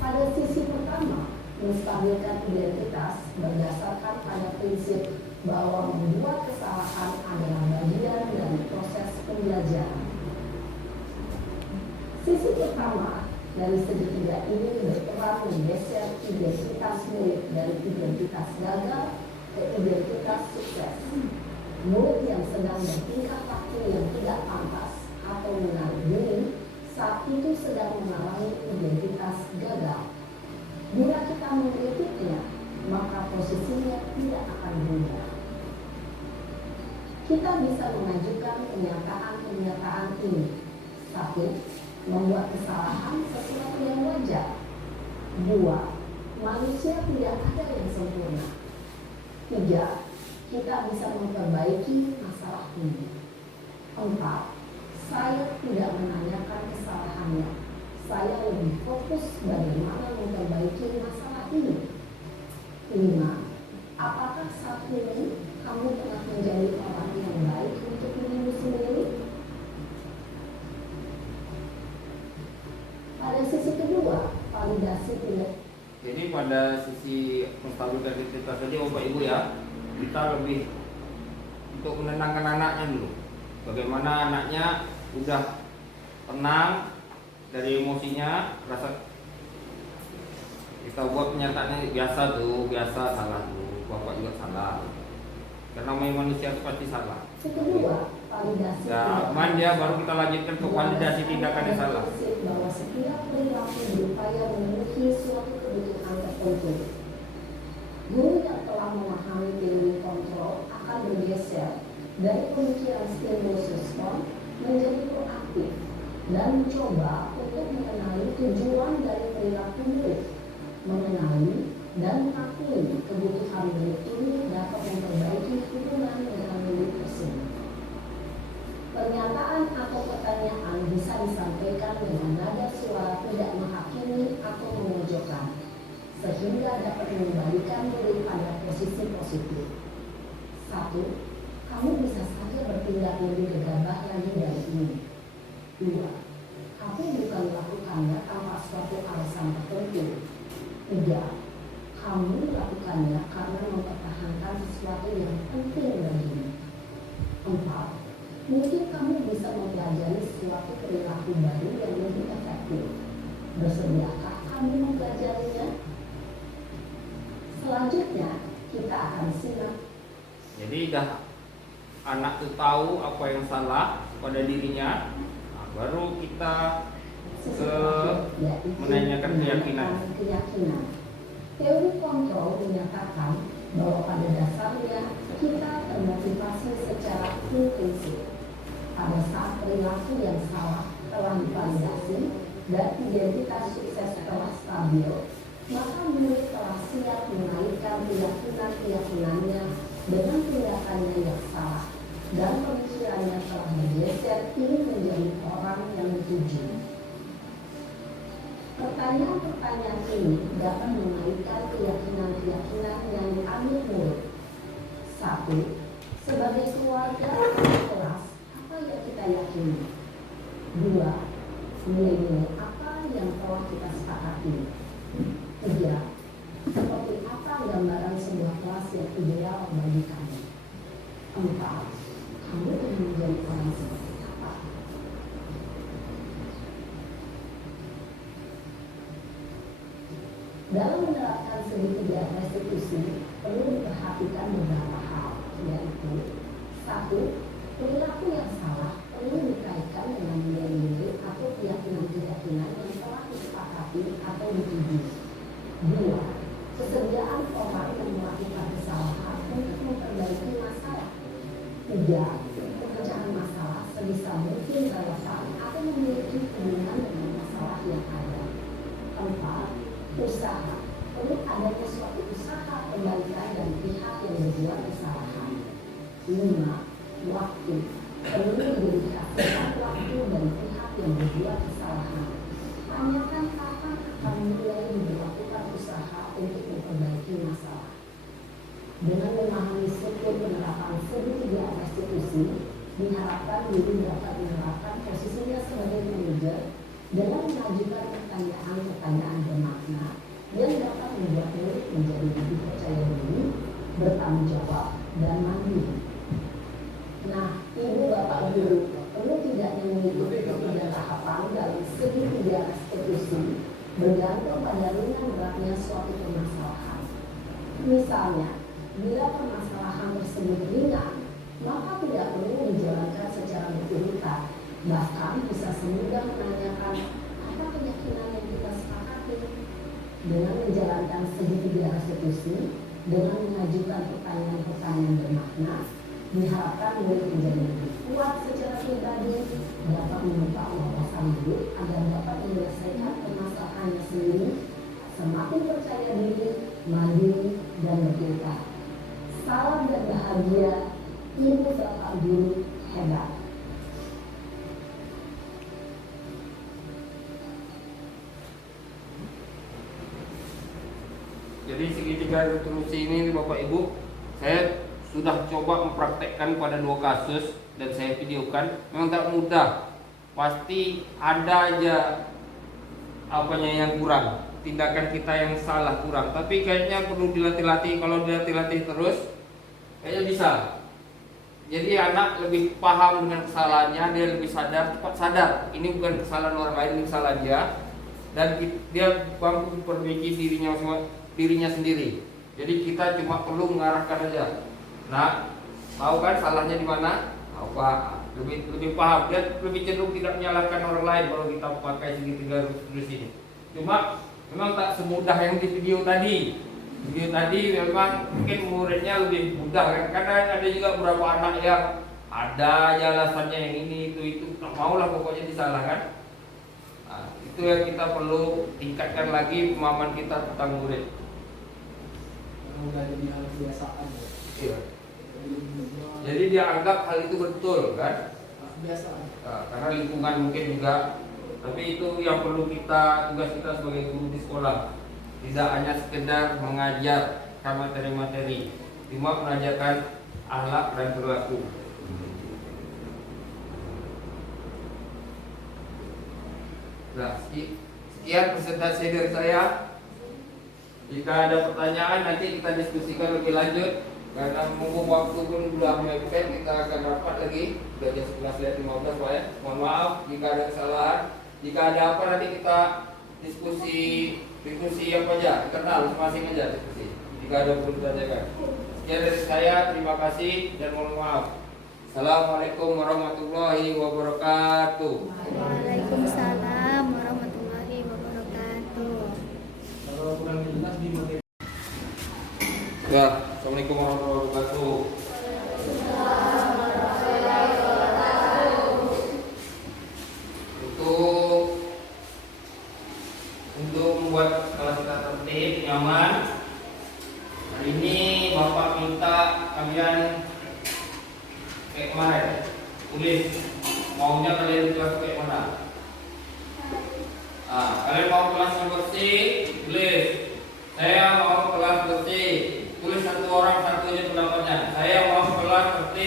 Pada sisi pertama, menstabilkan identitas berdasarkan pada prinsip bahwa membuat kesalahan adalah bagian dari proses pembelajaran. Sisi pertama dari segitiga ini berperan menggeser identitas murid dari identitas gagal ke identitas sukses. Murid yang sedang bertingkah laku yang tidak pantas atau menarik diri saat itu sedang mengalami identitas gagal. Bila kita mengkritiknya, maka posisinya tidak akan berubah. Kita bisa mengajukan pernyataan-pernyataan ini. 1. Membuat kesalahan sesuatu yang wajar. 2. Manusia tidak ada yang sempurna. 3. Kita bisa memperbaiki masalah ini. 4. Saya tidak menanyakan kesalahannya. Saya lebih fokus bagaimana memperbaiki masalah ini. 5. Apakah saat ini kamu telah menjadi orang yang baik untuk dirimu sendiri? Pada sisi kedua, validasi tidak. Jadi pada sisi menstabilkan identitas saja Bapak Ibu ya, kita lebih untuk menenangkan anaknya dulu. Bagaimana anaknya udah tenang dari emosinya, rasa kita buat pernyataannya biasa tuh, biasa salah tuh, Bapak juga salah. Karena manusia pasti salah. Kedua, validasi. Ya, aman dia baru kita lanjutkan ke validasi tindakan yang salah. Bahwa setiap perilaku berupaya memenuhi suatu kebutuhan tertentu. Guru yang telah memahami teori kontrol akan bergeser dari pemikiran stimulus respon menjadi proaktif dan mencoba untuk mengenali tujuan dari perilaku murid, mengenali dan mengakui kebutuhan murid ini dapat memperbaiki hubungan dengan murid tersebut. Pernyataan atau pertanyaan bisa disampaikan dengan nada suara tidak menghakimi atau memojokkan, sehingga dapat mengembalikan murid pada posisi positif. 1. Kamu bisa saja bertindak lebih gegabah lagi dari ini. 2. Kamu bukan melakukannya tanpa suatu alasan tertentu. 3. Kamu melakukannya karena mempertahankan sesuatu yang penting bagimu. 4. Mungkin kamu bisa mempelajari suatu perilaku baru yang lebih efektif. Bersediakah kamu mempelajarinya? Selanjutnya, kita akan simak. Jadi dah anak tuh tahu apa yang salah pada dirinya, nah, baru kita menanyakan keyakinan. Teori kontrol menyatakan bahwa pada dasarnya kita termotivasi secara intrinsik. Pada saat perilaku yang salah telah divalidasi dan identitas sukses telah stabil, maka murid telah siap menaikkan keyakinan-keyakinannya dengan tindakannya yang salah dan pemikirannya telah bergeser ingin menjadi orang yang dituju. Pertanyaan-pertanyaan ini dapat menaikkan keyakinan-keyakinan yang diambil murid. 1. Sebagai keluarga kelas, apa yang kita yakini? 2. Nilai-nilai apa yang telah kita sepakati? 3. Seperti apa gambaran sebuah kelas yang ideal bagi kamu? 4. Kamu ingin menjadi orang seperti apa? Dalam menerapkan segitiga restitusi, perlu diperhatikan beberapa hal, yaitu 1. Perilaku yang salah perlu dikaitkan dengan nilai-nilai atau keyakinan-keyakinan yang telah disepakati atau dituju. 2. Kesediaan orang yang melakukan kesalahan untuk memperbaiki masalah. 3. Pemecahan masalah sebisa mungkin relevan atau memiliki hubungan dengan masalah yang ada. 4. Usaha. Perlu adanya suatu usaha perbaikan dari pihak yang berbuat kesalahan. 5. Waktu. Perlu didedikasikan waktu dari pihak yang berbuat kesalahan. Tanyakan kapan akan mulai diberlakukan usaha untuk memperbaiki masalah. Dengan memahami struktur penerapan segitiga restitusi, diharapkan guru dapat menerapkan posisinya sebagai manajer dalam mengajukan pertanyaan-pertanyaan bermakna yang dapat membuat murid menjadi lebih percaya diri, bertanggung jawab, dan mandiri. Nah, ibu bapak guru perlu tidaknya mengikuti ketiga tahapan dalam segitiga restitusi bergantung pada ringan beratnya suatu permasalahan. Misalnya, bila permasalahan tersebut ringan, maka tidak perlu dijalankan secara berurutan. Bahkan bisa semudah menanyakan apa keyakinan yang kita sepakati. Dengan menjalankan segitiga restitusi, dengan mengajukan pertanyaan-pertanyaan bermakna, diharapkan murid menjadi lebih kuat secara pribadi, dapat membuka wawasan hidup agar dapat menyelesaikan permasalahannya sendiri, semakin percaya diri, mandiri, dan berkita. Salam dan bahagia, ibu bapak guru hebat. Jadi segitiga restitusi ini Bapak Ibu, saya sudah coba mempraktekkan pada 2 kasus dan saya videokan. Memang tak mudah, pasti ada aja apanya yang kurang, tindakan kita yang salah kurang. Tapi kayaknya perlu dilatih-latih. Kalau dilatih-latih terus, kayaknya bisa. Jadi anak lebih paham dengan kesalahannya, dia lebih sadar, cepat sadar. Ini bukan kesalahan orang lain, ini kesalahan dia. Dan dia mampu memperbaiki dirinya sendiri. Jadi kita cuma perlu mengarahkan aja. Nah, tahu kan salahnya di mana? Apa? Lebih paham. Dia lebih cenderung tidak menyalahkan orang lain kalau kita pakai segitiga restitusi ini. Cuma memang tak semudah yang di video tadi. Video tadi memang mungkin muridnya lebih mudah kan? Karena ada juga beberapa anak yang ada aja alasannya yang ini itu tak maulah pokoknya disalahkan. Nah, itu yang kita perlu tingkatkan lagi pemahaman kita tentang murid. Udah jadi hal kebiasaan ya. Iya. Jadi dia anggap hal itu betul kan? Biasa. Nah, karena lingkungan mungkin juga. Tapi itu yang perlu tugas kita sebagai guru di sekolah. Tidak hanya sekedar mengajar materi-materi, cuma mengajarkan akhlak dan perilaku. Nah, sekian presentasi dari saya. Jika ada pertanyaan nanti kita diskusikan lebih lanjut. Karena mumpung waktu pun sudah mepet, kita akan rapat lagi. Sudah jam 11.15 Pak ya. Mohon maaf jika ada kesalahan. Jika ada apa nanti kita diskusi apa aja, internal masing-masing aja diskusi. Jika ada perlu ditanyakan. Sekian dari saya, terima kasih dan mohon maaf. Assalamualaikum warahmatullahi wabarakatuh. Waalaikumsalam warahmatullahi wabarakatuh. Kalau kurang jelas di materi. Ya, assalamualaikum warahmatullahi wabarakatuh. Untuk membuat kelas kita tertib, nyaman. Hari ini Bapak minta kalian kayak kemarin, tulis maunya kalian di kelas kayak mana. Nah, kalian mau kelas yang bersih, tulis. Saya mau kelas bersih. Tulis satu orang satu aja pendapatnya. Saya mau kelas bersih.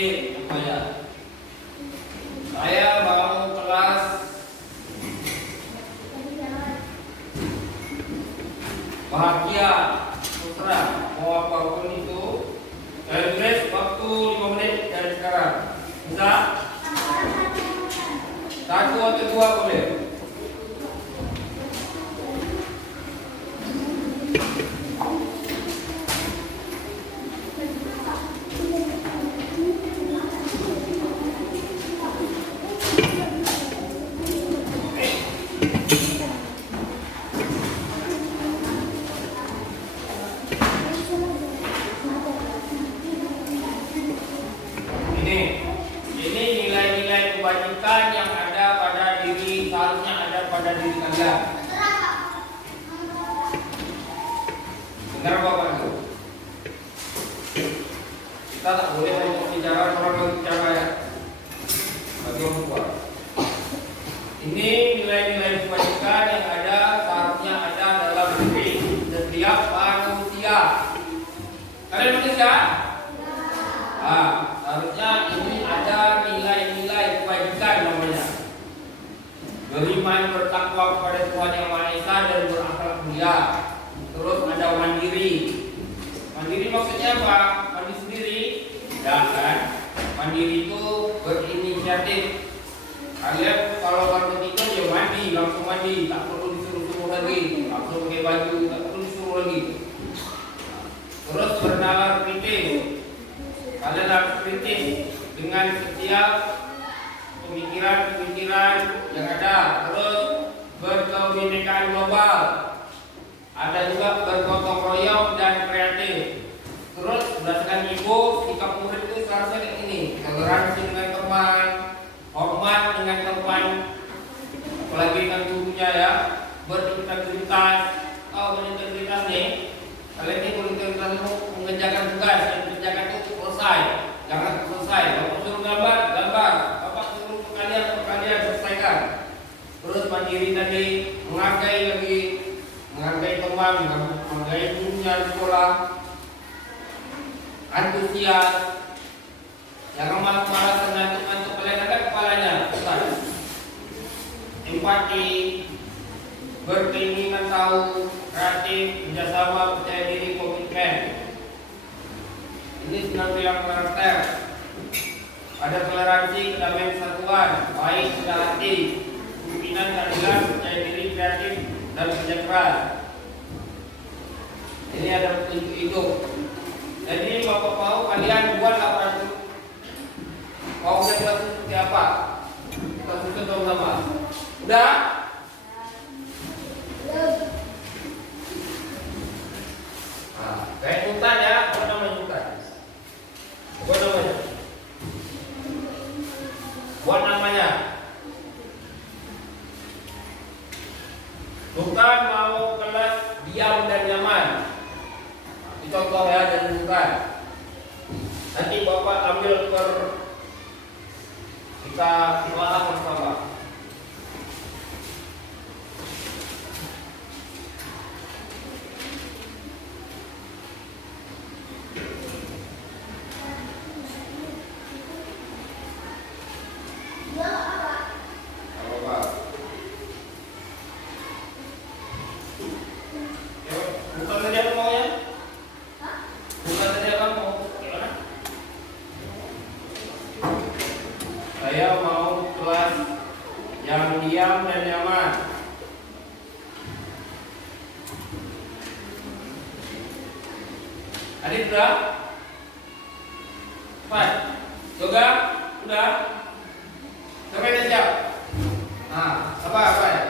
Satu atau dua boleh. Ini nilai-nilai kebajikan yang ada pada diri, seharusnya ada pada diri kalian. Dengar Bapak itu. Kita tak boleh untuk bicara orang bicara ya. Bagi orang tua. Ini nilai-nilai kebajikan yang ada seharusnya ada dalam diri setiap manusia. Kalian manusia? Seharusnya ini ada nilai-nilai kebajikan namanya. Beriman, bertakwa kepada Tuhan Yang Maha Esa dan berakhlak mulia. Terus ada mandiri. Mandiri maksudnya apa? Mandi sendiri? Ya kan? Mandiri itu berinisiatif. Kalian kalau bangun tidur ya mandi, langsung mandi, tak perlu disuruh-suruh lagi, langsung pakai baju, tak perlu disuruh lagi. Terus bernalar kritis. Kalian harus kritis dengan setiap pemikiran-pemikiran yang ada. Terus berkebinekaan global. Ada juga bergotong royong dan kreatif. Terus berdasarkan ibu, sikap murid itu seharusnya kayak ini: toleransi dengan teman, hormat dengan teman, apalagi dengan gurunya ya, berintegritas. Oh, berintegritas nih. Kalian ini berintegritas itu mengerjakan tugas, dan mengerjakan itu selesai. Jangan selesai. Bapak suruh gambar, gambar. Bapak suruh kalian selesaikan. Terus mandiri tadi, menghargai teman, menghargai gurunya di sekolah. Antusias. Jangan marah-marah senantuk-nantuk. Kalian ada kepalanya. Empati, berkeinginan tahu, kreatif, kerjasama, percaya diri, komitmen. Ini senang yang karakter. Ada toleransi, kedamaian kesatuan, baik, rendah hati, pimpinan, keadilan, percaya diri, kreatif, dan kerja keras. Ini ada petunjuk hidup. Jadi Bapak mau kalian buat apa itu? Mau buat seperti apa? Kita susun dong sama. Udah? Kayak hutan ya, apa namanya hutan? Buat namanya. Buat namanya. Bukan mau kelas diam dan nyaman. Contoh ya dan bukan. Nanti Bapak ambil kita telah bersama. Saya mau kelas yang diam dan nyaman. Adik udah? Cepat. Yoga? Udah? Sampai udah siap? Nah, apa ya?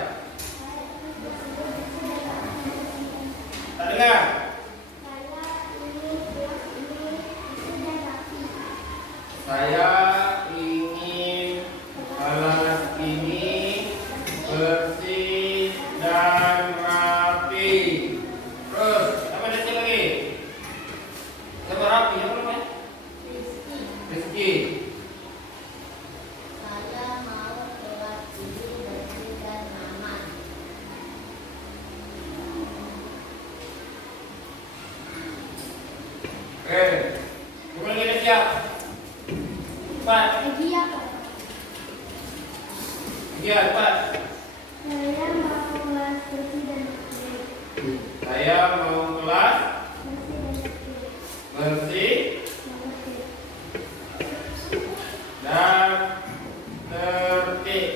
Tak dengar? Saya ingin kelas ini bersih dan rapi. Terus, apa ada lagi? Siapa rapi? Apa namanya? Rizky. Saya mau kelas ini bersih dan aman. Oke, mulai kita siap. Cepat. Lagi apa? Iya, cepat. Saya mau kelas bersih dan bersih. Saya mau kelas Bersih bersih dan bersih. dan tertib.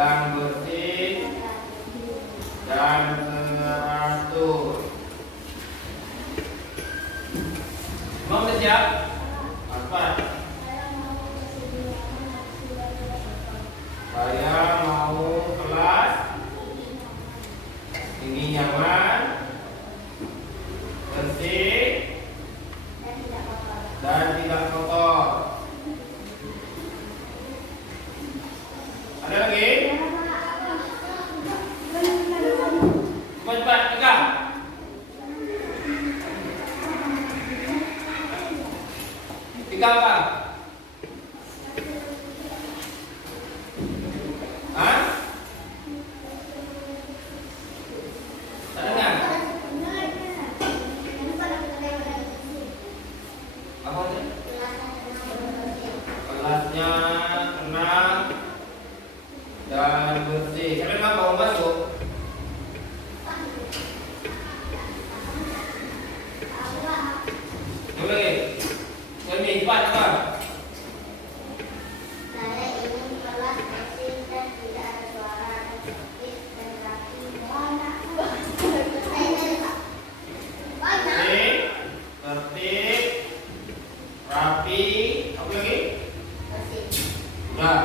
yang bersih dan teratur. Mau siap? Apa? Saya mau kelas ini nyaman, bersih, dan tidak kotor. Ada lagi? Cepat pegang. Tiga apa? Hah? Tak dengar? Apa sih? Kelasnya tenang dan bersih. Kalian mau masuk? Boleh. Ini empat apa? Saya ingin kelas bersih dan tidak ada suara tertib dan rapi. Bersih, tertib, rapi. Apa lagi? Bersih. Udah.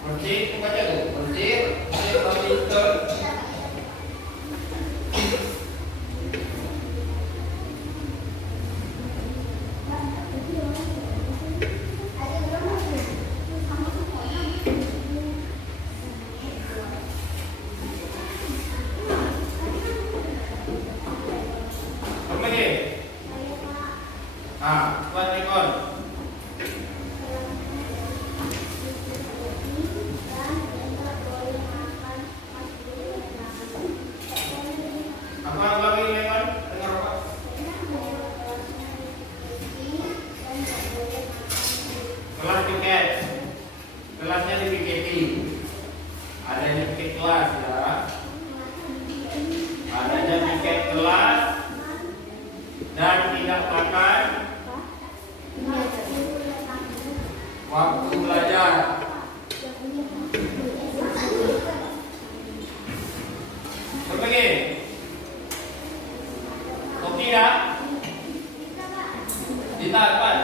Bersih, itu baca tuh. Bersih, rapi, tertib. Apa lagi? Buat rekor. Apa lagi rekor? Dengar apa? Kelas piket. Kelasnya dipiketi. Ada yang piket kelas ya. Adanya piket kelas dan tidak makan waktu belajar. Berbagi. Kopi dah. Ditahan.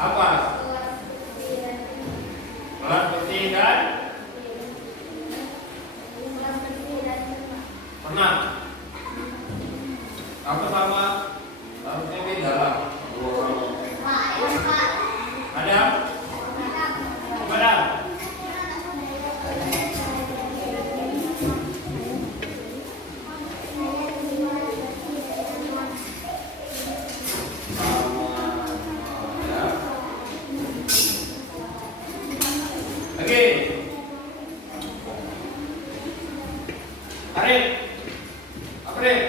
Apa? Kelas bersih dan pernah. Apa sama? Harusnya beda lah. Ada? Ada? Oke. Arif. Apa deh?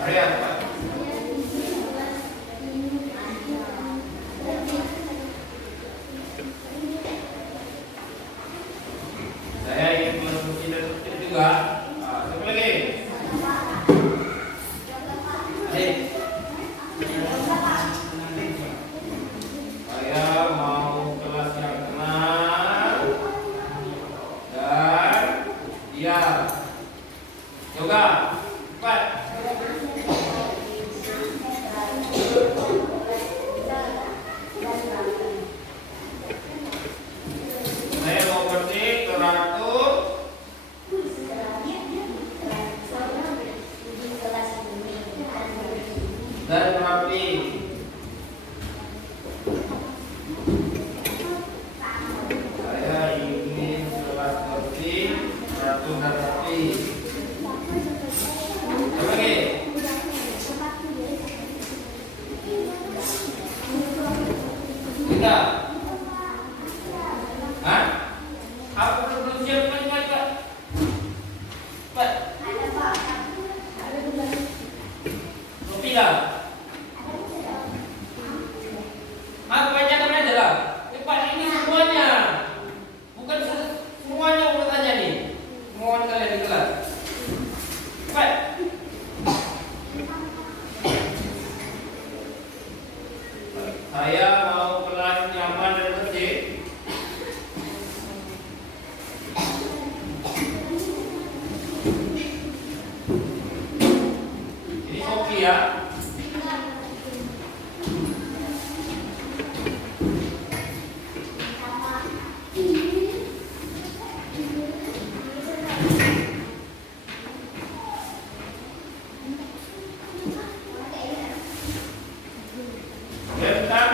Arif apa? Saya ingin menemukan dan tertib juga. Siapa lagi? Arif. Saya mau kelas yang tenang dan diam. Yoga, cepat. Saya mau bersih, teratur, dan rapi. Saya ingin kelas bersih, teratur dan rapi. Apa lagi? Tidak. Hah? Apa belum siap? Cepat. Kopi dah. Bacakan aja lah. Cepat, ini semuanya. Bukan semuanya mau bertanya nih. Mohon kalian di kelas. lagi ya. Ya, bentar.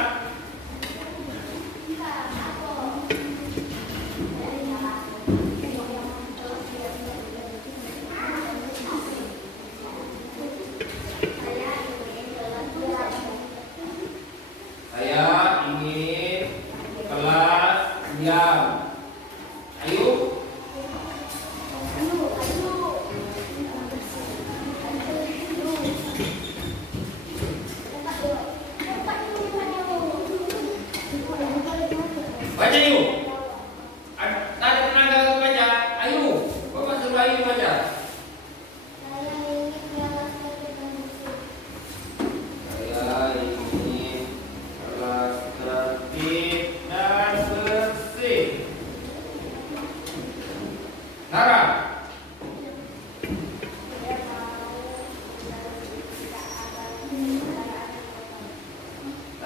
Saya ingin kelas diam. Ayo. Baca yuk. Tadi tenaga untuk baca. Ayo. Bapak suruh ayo baca. Saya ingin kelas tertib dan bersih. Nara.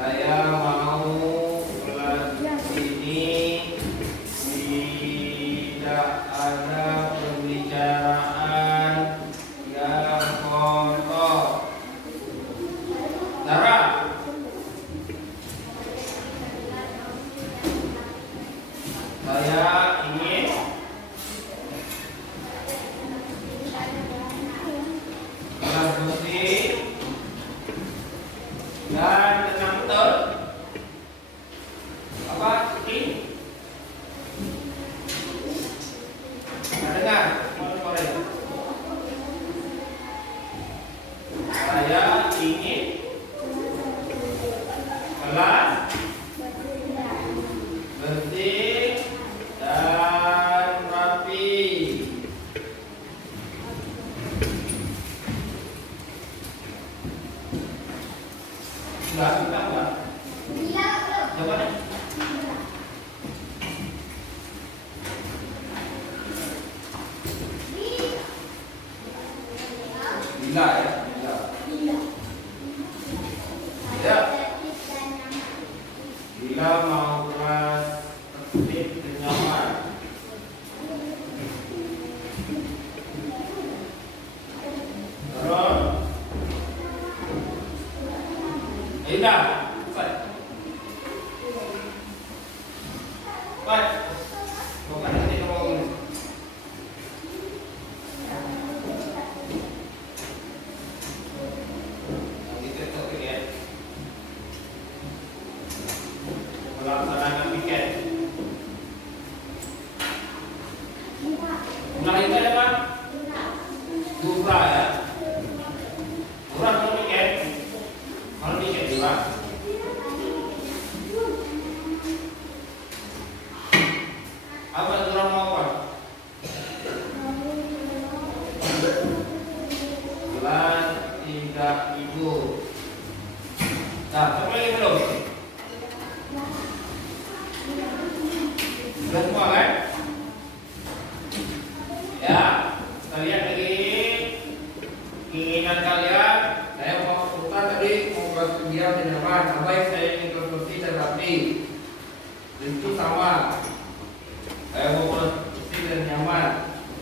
Saya mau kelas ini tidak ada pembicaraan yang kotor. Nara. Saya ingin kelas bersih dan tenang betul. Apa? Ini? Nggak dengar? Suara. Saya ingin kelas bersih dan rapi. Enggak. Coba deh. Bila ya. Ya. Bila mau kelas tertib dan nyaman. Terus. Indah. Cepat. Cepat. Bukan nanti ngomong. Melaksanakan piket. Mulai itu ada apa? Dura ya. Dura atau piket? Kalau piket dura. Apa dura mau apa? Kelas tidak tidur. Nah, coba lagi belum? Sudah semua kan? Ya, kita lihat lagi keinginan kalian. Saya mau putar tadi mau kelas diam dan nyaman. Apa yang saya ingin kelas bersih dan rapi. Itu sama. Saya mau kelas bersih dan nyaman.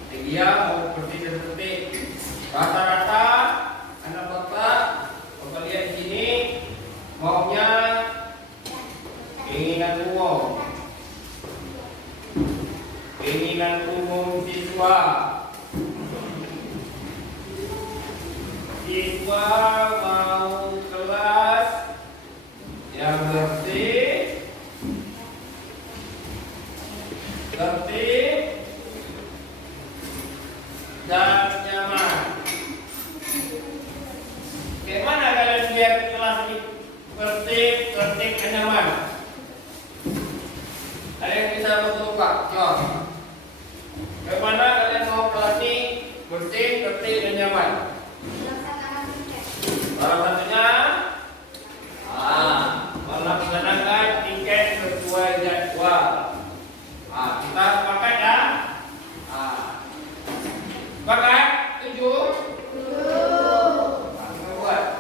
Dia mau bersih dan tertib. Rata-rata anak bapak, kalau lihat di sini maunya keinginan umum. Keinginan umum siswa. Siswa mau kelas yang bersih, tertib, dan nyaman. Bagaimana kalian biar kelas ini tertib, dan nyaman? Ada yang bisa bantu Pak? Jawab. Bagaimana kalian mau kelas ini bersih, tertib, dan nyaman? Salah satunya melaksanakan tiket sesuai jadwal. Kita sepakat ya? Sepakat? Setuju? Kita buat.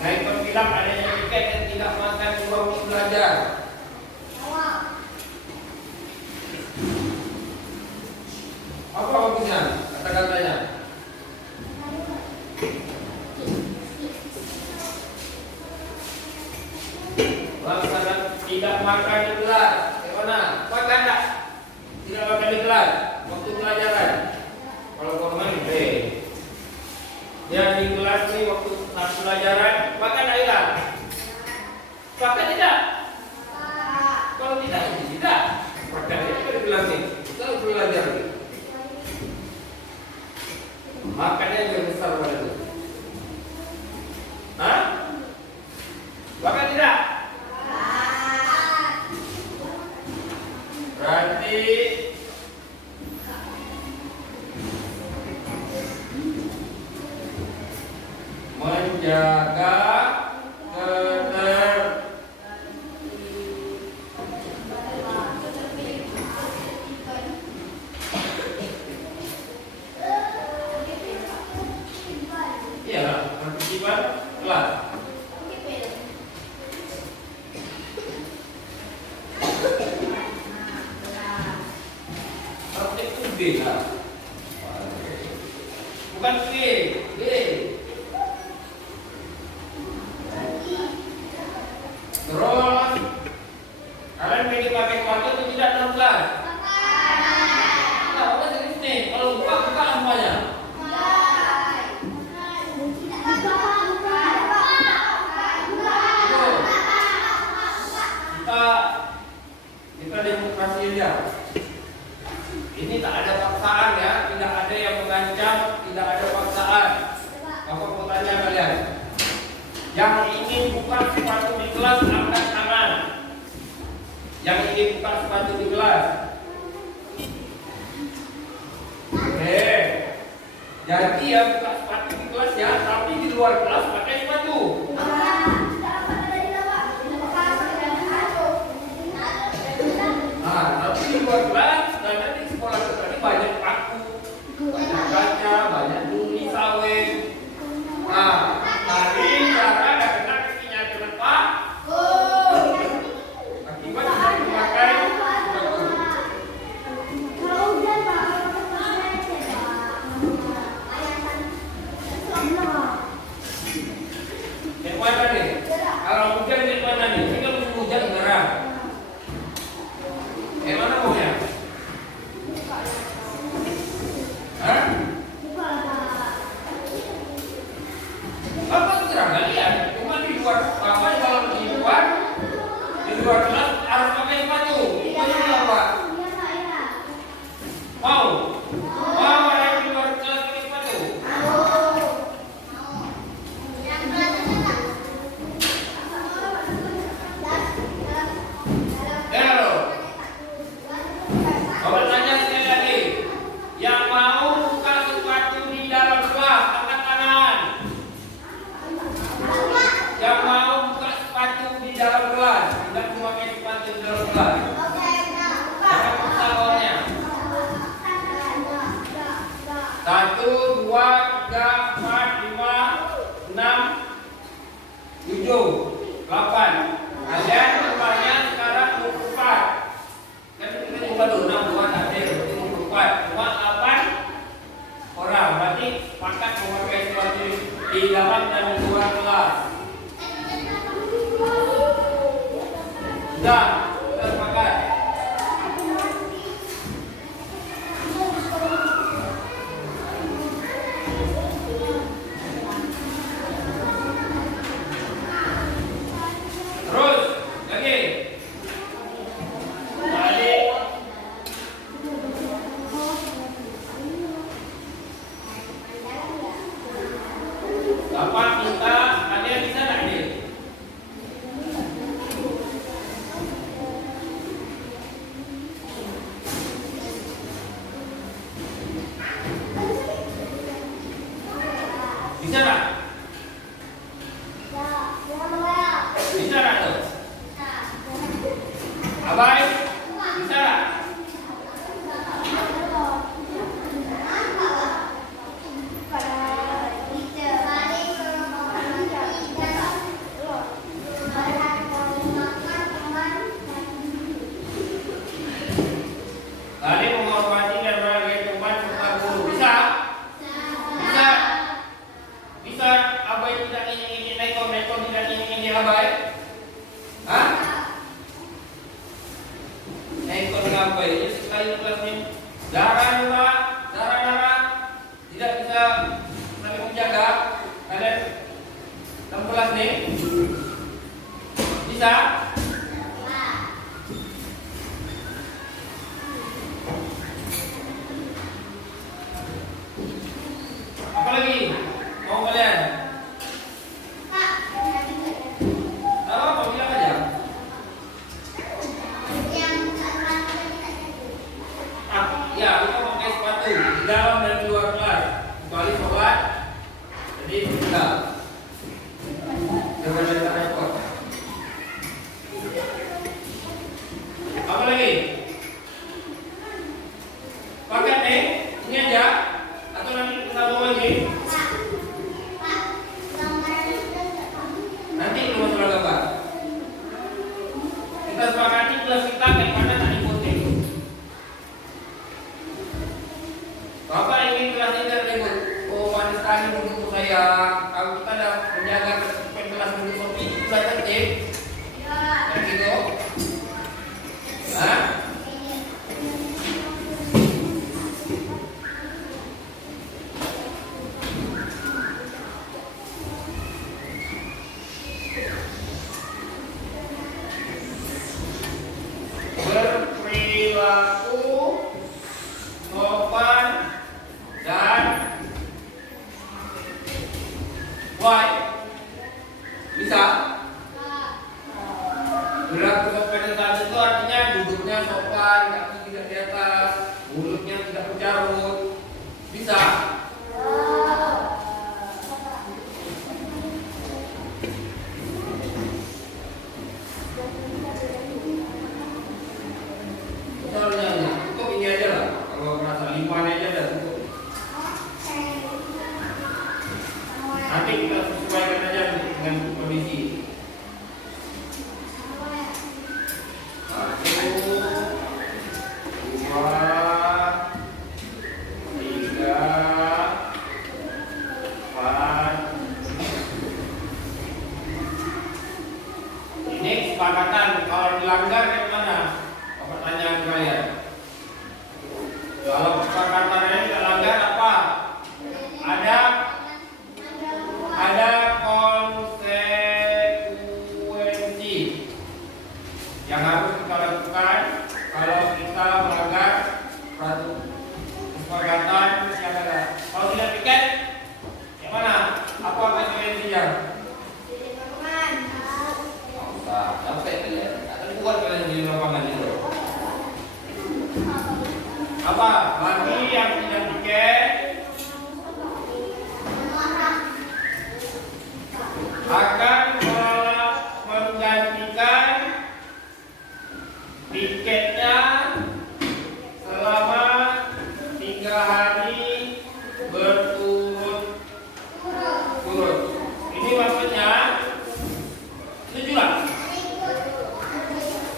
Naik terbilang adanya tiket dan tidak makan di waktu belajar. Apa bagusnya kata-katanya? Laksana tidak makan di kelas. Bagaimana? Makan tak? Tidak makan di kelas waktu pelajaran. Kalau korban B. Ya di kelas ini waktu saat pelajaran makan tidak? Makan tidak? Kalau tidak, ya tidak. Makan tidak di kelas ini. Kita harus belajar. Makannya yang besar pada itu. Hah? Makan tidak? Berarti menjaga ketertiban kelas. Tertib itu B lah. Bukan B, B. Terus kalian pilih pakai kartu atau tidak dalam kelas? Nah, apa serius nih? Kalau buka semuanya. Kita demokrasi aja. Ini tak ada paksaan ya, tidak ada yang mengancam, tidak ada paksaan. Apa mau tanya kalian? Yang ingin buka sepatu di kelas angkat tangan. Yang ingin buka sepatu di kelas. Oke. Jadi ya buka sepatu di kelas ya, tapi di luar kelas pakai sepatu. Tapi di luar kelas, karena di sekolah kita ini banyak paku, banyak kaca, banyak duri sawit. Tadi cara nggak kena kakinya kenapa? Akibat memakai sepatu. Yang mana nih? Kalau hujan yang mana nih? Ini kan musim hujan sekarang. Yang mana maunya? Hah? Apa terserah kalian? Cuma di luar, apa kalau di luar kelas harus pakai sepatu. Itu apa? Mau? Mau yang di luar kelas pakai sepatu? Kawan tanya sekali lagi, yang mau buka sepatu di dalam kelas angkat tangan. Yang mau buka sepatu di dalam kelas, tidak cuma pakai sepatu di dalam kelas. Jangan paksa awalnya. 1, 2, 3, 4, 5, 6, 7, 8. Kalian tempatnya sekarang 24. Kan kita coba dulu 6 buat ada 24. Cuma 8 orang. Berarti sepakat memakai sepatu di dalam dan di luar kelas. Sudah sepakat. Terus lagi. Tadi Bapak minta kalian bisa nggak nih? Bisa nggak? Bisa nggak tuh? Abai, bisa nggak? ini abai? Hah? Ikut ngapai? Jadi sekali kelasnya darah, tidak bisa saling menjaga. Kalian 16 nih bisa? Apa lagi? Mau kalian? Apa bilang aja? Ya, kita pakai sepatu di dalam dan di luar kelas. Kecuali sholat, jadi tidak. Jangan ada repot. Apa lagi? Pakai nih, ini aja. Atau nanti kita bawa lagi? Nanti itu masalah gambar. Kita sepakati kelas kita kayak mana tak ikuti. Bapak ingin kelas ini ribut. Oh, manis sekali menurut saya. Kalau kita dah menjaga kelas menurut Sofi, itu sudah tertib. Kayak gitu. Hah? Berperilaku sopan dan baik. Bisa? Berlaku sopan dan baik itu artinya duduknya sopan, kaki tidak di atas, mulutnya tidak bercarut. Bisa? Soalnya cukup ini aja lah. Kalau merasa 5 aja dah cukup. Nanti kita sesuaikan aja dengan kondisi. 1, 2, 3, 4. Ini kesepakatan. Kalau dilanggar ke mana? Pertanyaan kalian. Kalau kesepakatannya tidak langgar apa? Ada konsekuensi yang harus kita lakukan kalau kita melanggar kesepakatan yang ada. Kalau tidak piket, yang mana? Apa konsekuensinya? Tidak usah, capek kalian. Akan kuat kalian di lapangan itu. Apa? Bagi yang tidak piket akan menggantikan tiketnya selama 3 hari berturut-turut. Ini maksudnya setujulah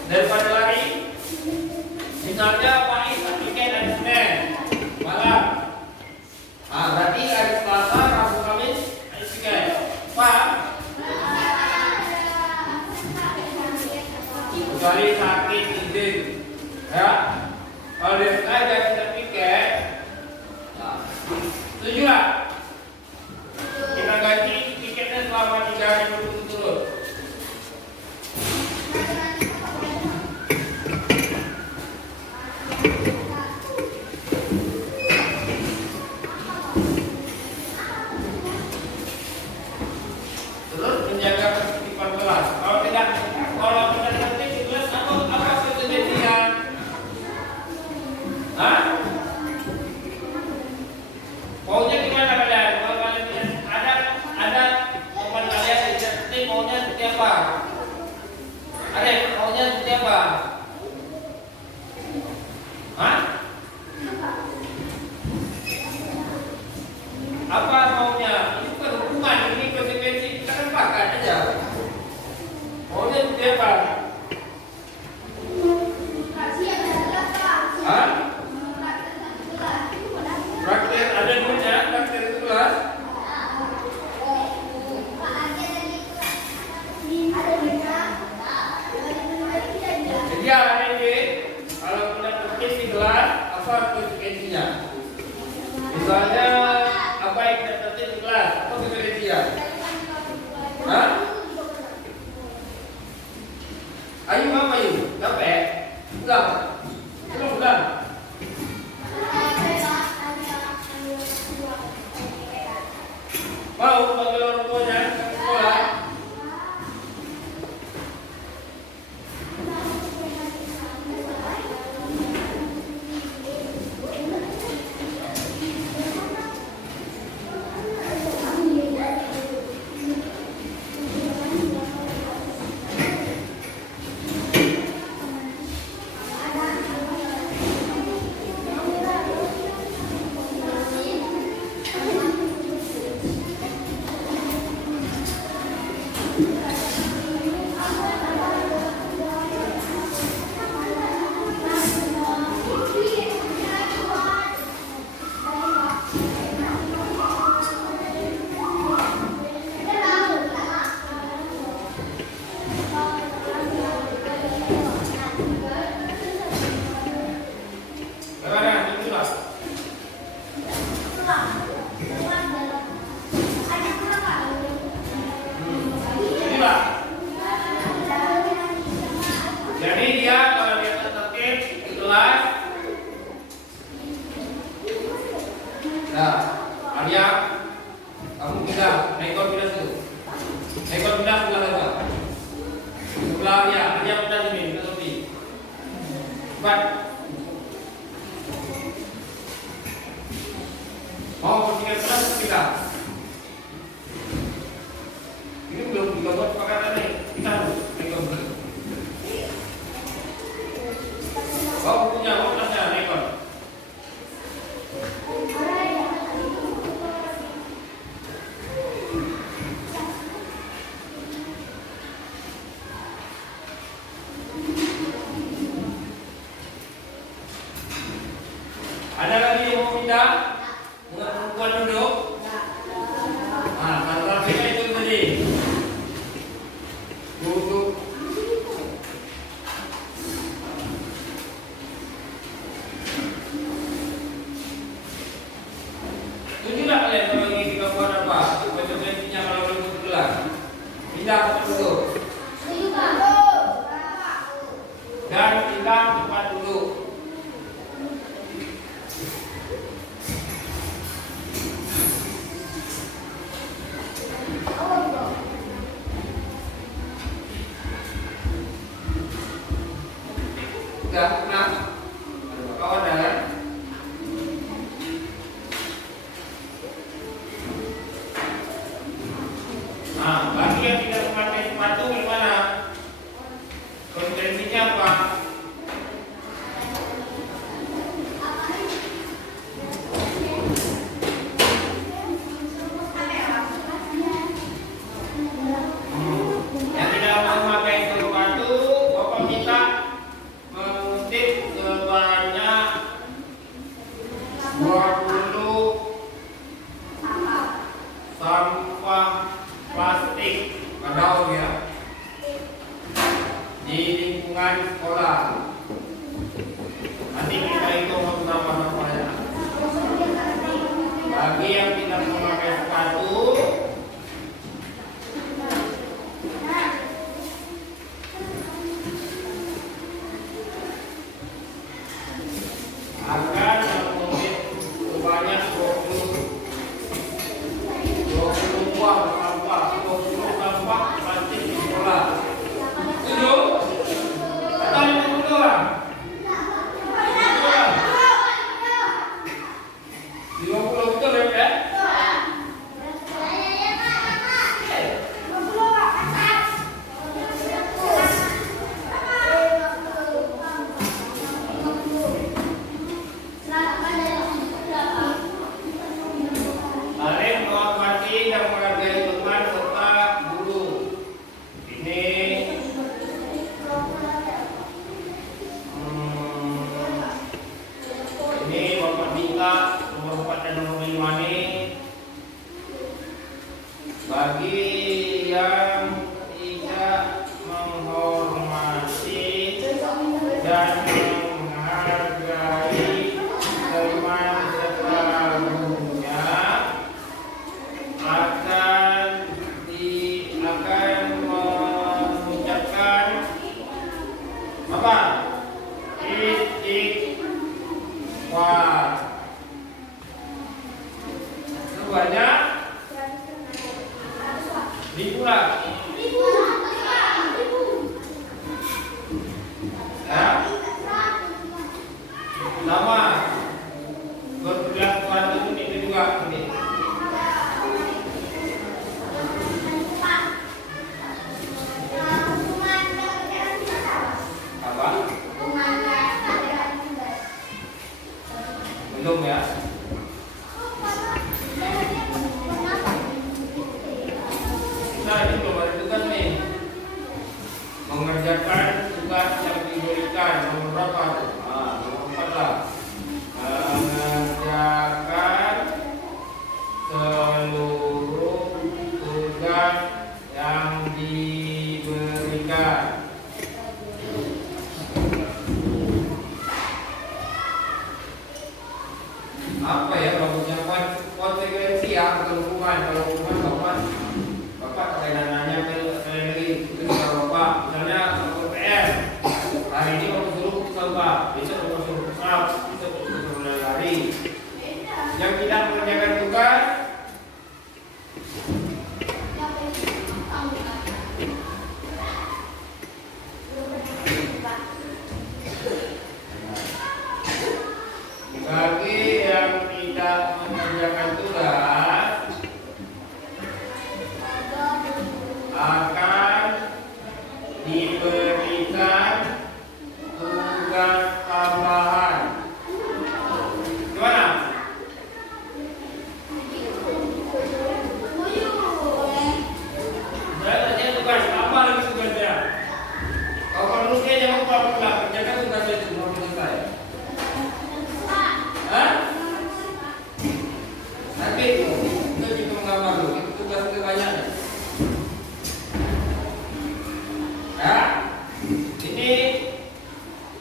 daripada lari. Misalnya Pak Is tiket hari Senin malam. Berarti hari Selasa, Rabu, Kamis hari tiket. Pak, kecuali sakit izin, ya. Kalau dia sengaja tidak tiket, setuju lah. Kita ganti tiketnya selama 3 hari berturut-turut. Terus menjaga ketertiban kelas. Kalau tidak tertib di kelas, apa konsekuensinya? Hah? Maunya gimana kalian? Kalau kalian ada teman kalian yang tidak tertib, maunya seperti apa? Ada maunya seperti apa? Hah? Apa maunya? Ini bukan hukuman, ini konsekuensi. Kita kan pakai aja. Maunya seperti apa? Hah? Praktek ada duitnya, praktek itu kelas. Jadi dia kalau dia tertib di kelas, nah, Arya, kamu pindah, Nekor pindah situ, Nekor pindah sebelah sana, sebelah Arya pindah sini, pindah sini, cepat. Mau bertiga kelas kita, ini belum dibuat pakatan nih, kita dulu, Nekor dulu. Bawa bukunya, bawa tasnya, Nekor. Ada lagi yang mau pindah? Perempuan duduk? Nah, kalau rapinya itu tadi. Duduk. Tunjuklah kalian kalau ini gambar apa? Konsekuensinya kalau belum kelas. Pindah tempat duduk. Dan pindah tempat duduk. Sudah, nah, ada kawan kan? Nah, bagi yang tidak memakai sepatu gimana? Konsekuensinya apa? Yang tidak memakai sepatu, Bapak minta mengutip sebanyak 20 sampah plastik daun ya di lingkungan sekolah. Nanti kita hitung beberapa sampahnya. Bagi yang tidak memakai sepatu, akan mengutip sebanyak 20 buah sampah, 20 sampah plastik di sekolah. Setuju? Atau 50 orang? 50 betul ya? Kalian menghormati dan menghargai teman serta guru. Ini Bapak minta nomor 4 dan nomor 5 ini bagi yang tidak menghormati dan menghargai teman serta gurunya akan mengucapkan apa? Istighfar. Sebanyak 1000 lah. Ya? Sama. Berbelas suatu ini juga ini. Apa? Belum ya? Nah, ini belum ada tugas nih. Ini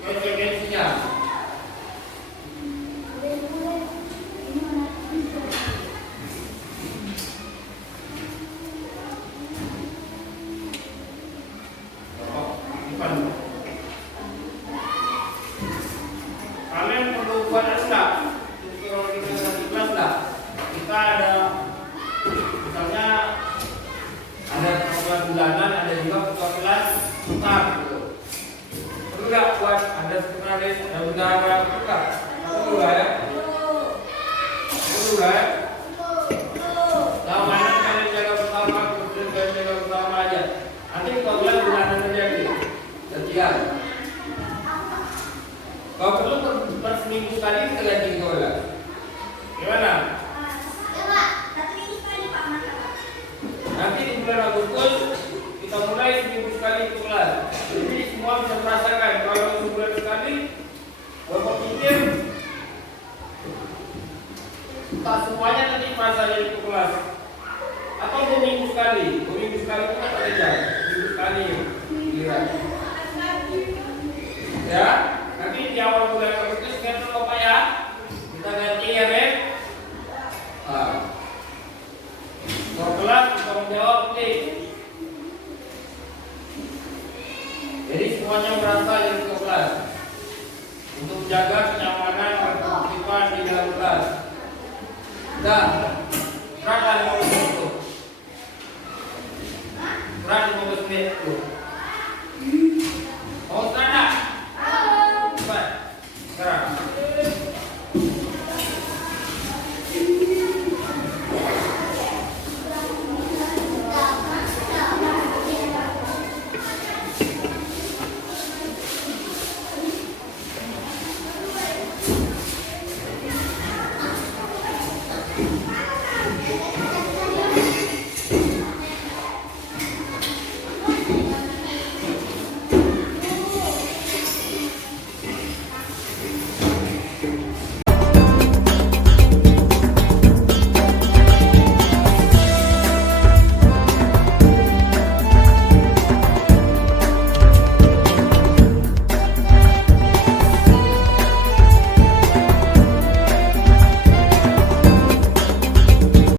konsekuensinya. Kalian perlu buat enggak? Kalau kita di kelas enggak? Kita ada misalnya ada program bulanan, ada juga kelas tukar gitu. Perlu nggak buat ada sekretaris, ada bendahara, perlu nggak? Perlu nggak ya? Perlu nggak ya? Kalau mana kalian jaga bersama, kemudian kalian jaga bersama aja. Nanti kelas bulanan terjadi, terjadi. Kalau perlu per seminggu sekali kita ganti kelas. Gimana? Nanti di bulan Agustus kita mulai seminggu sekali kelas. Jadi semua bisa merasakan kalau sebulan sekali, bapak pikir tak semuanya nanti merasa jadi kelas. Atau 2 minggu sekali, 2 minggu sekali itu apa aja? 2 minggu sekali, kira. Ya, nanti di awal bulan Agustus kita lupa ya, kita ganti ya Ben. Kalau kelas kita menjawab nih. Jadi semuanya merasa jadi kelas untuk menjaga kenyamanan dan ketertiban di dalam kelas. Dan serangkan 15 menit itu. Serang 15 menit itu.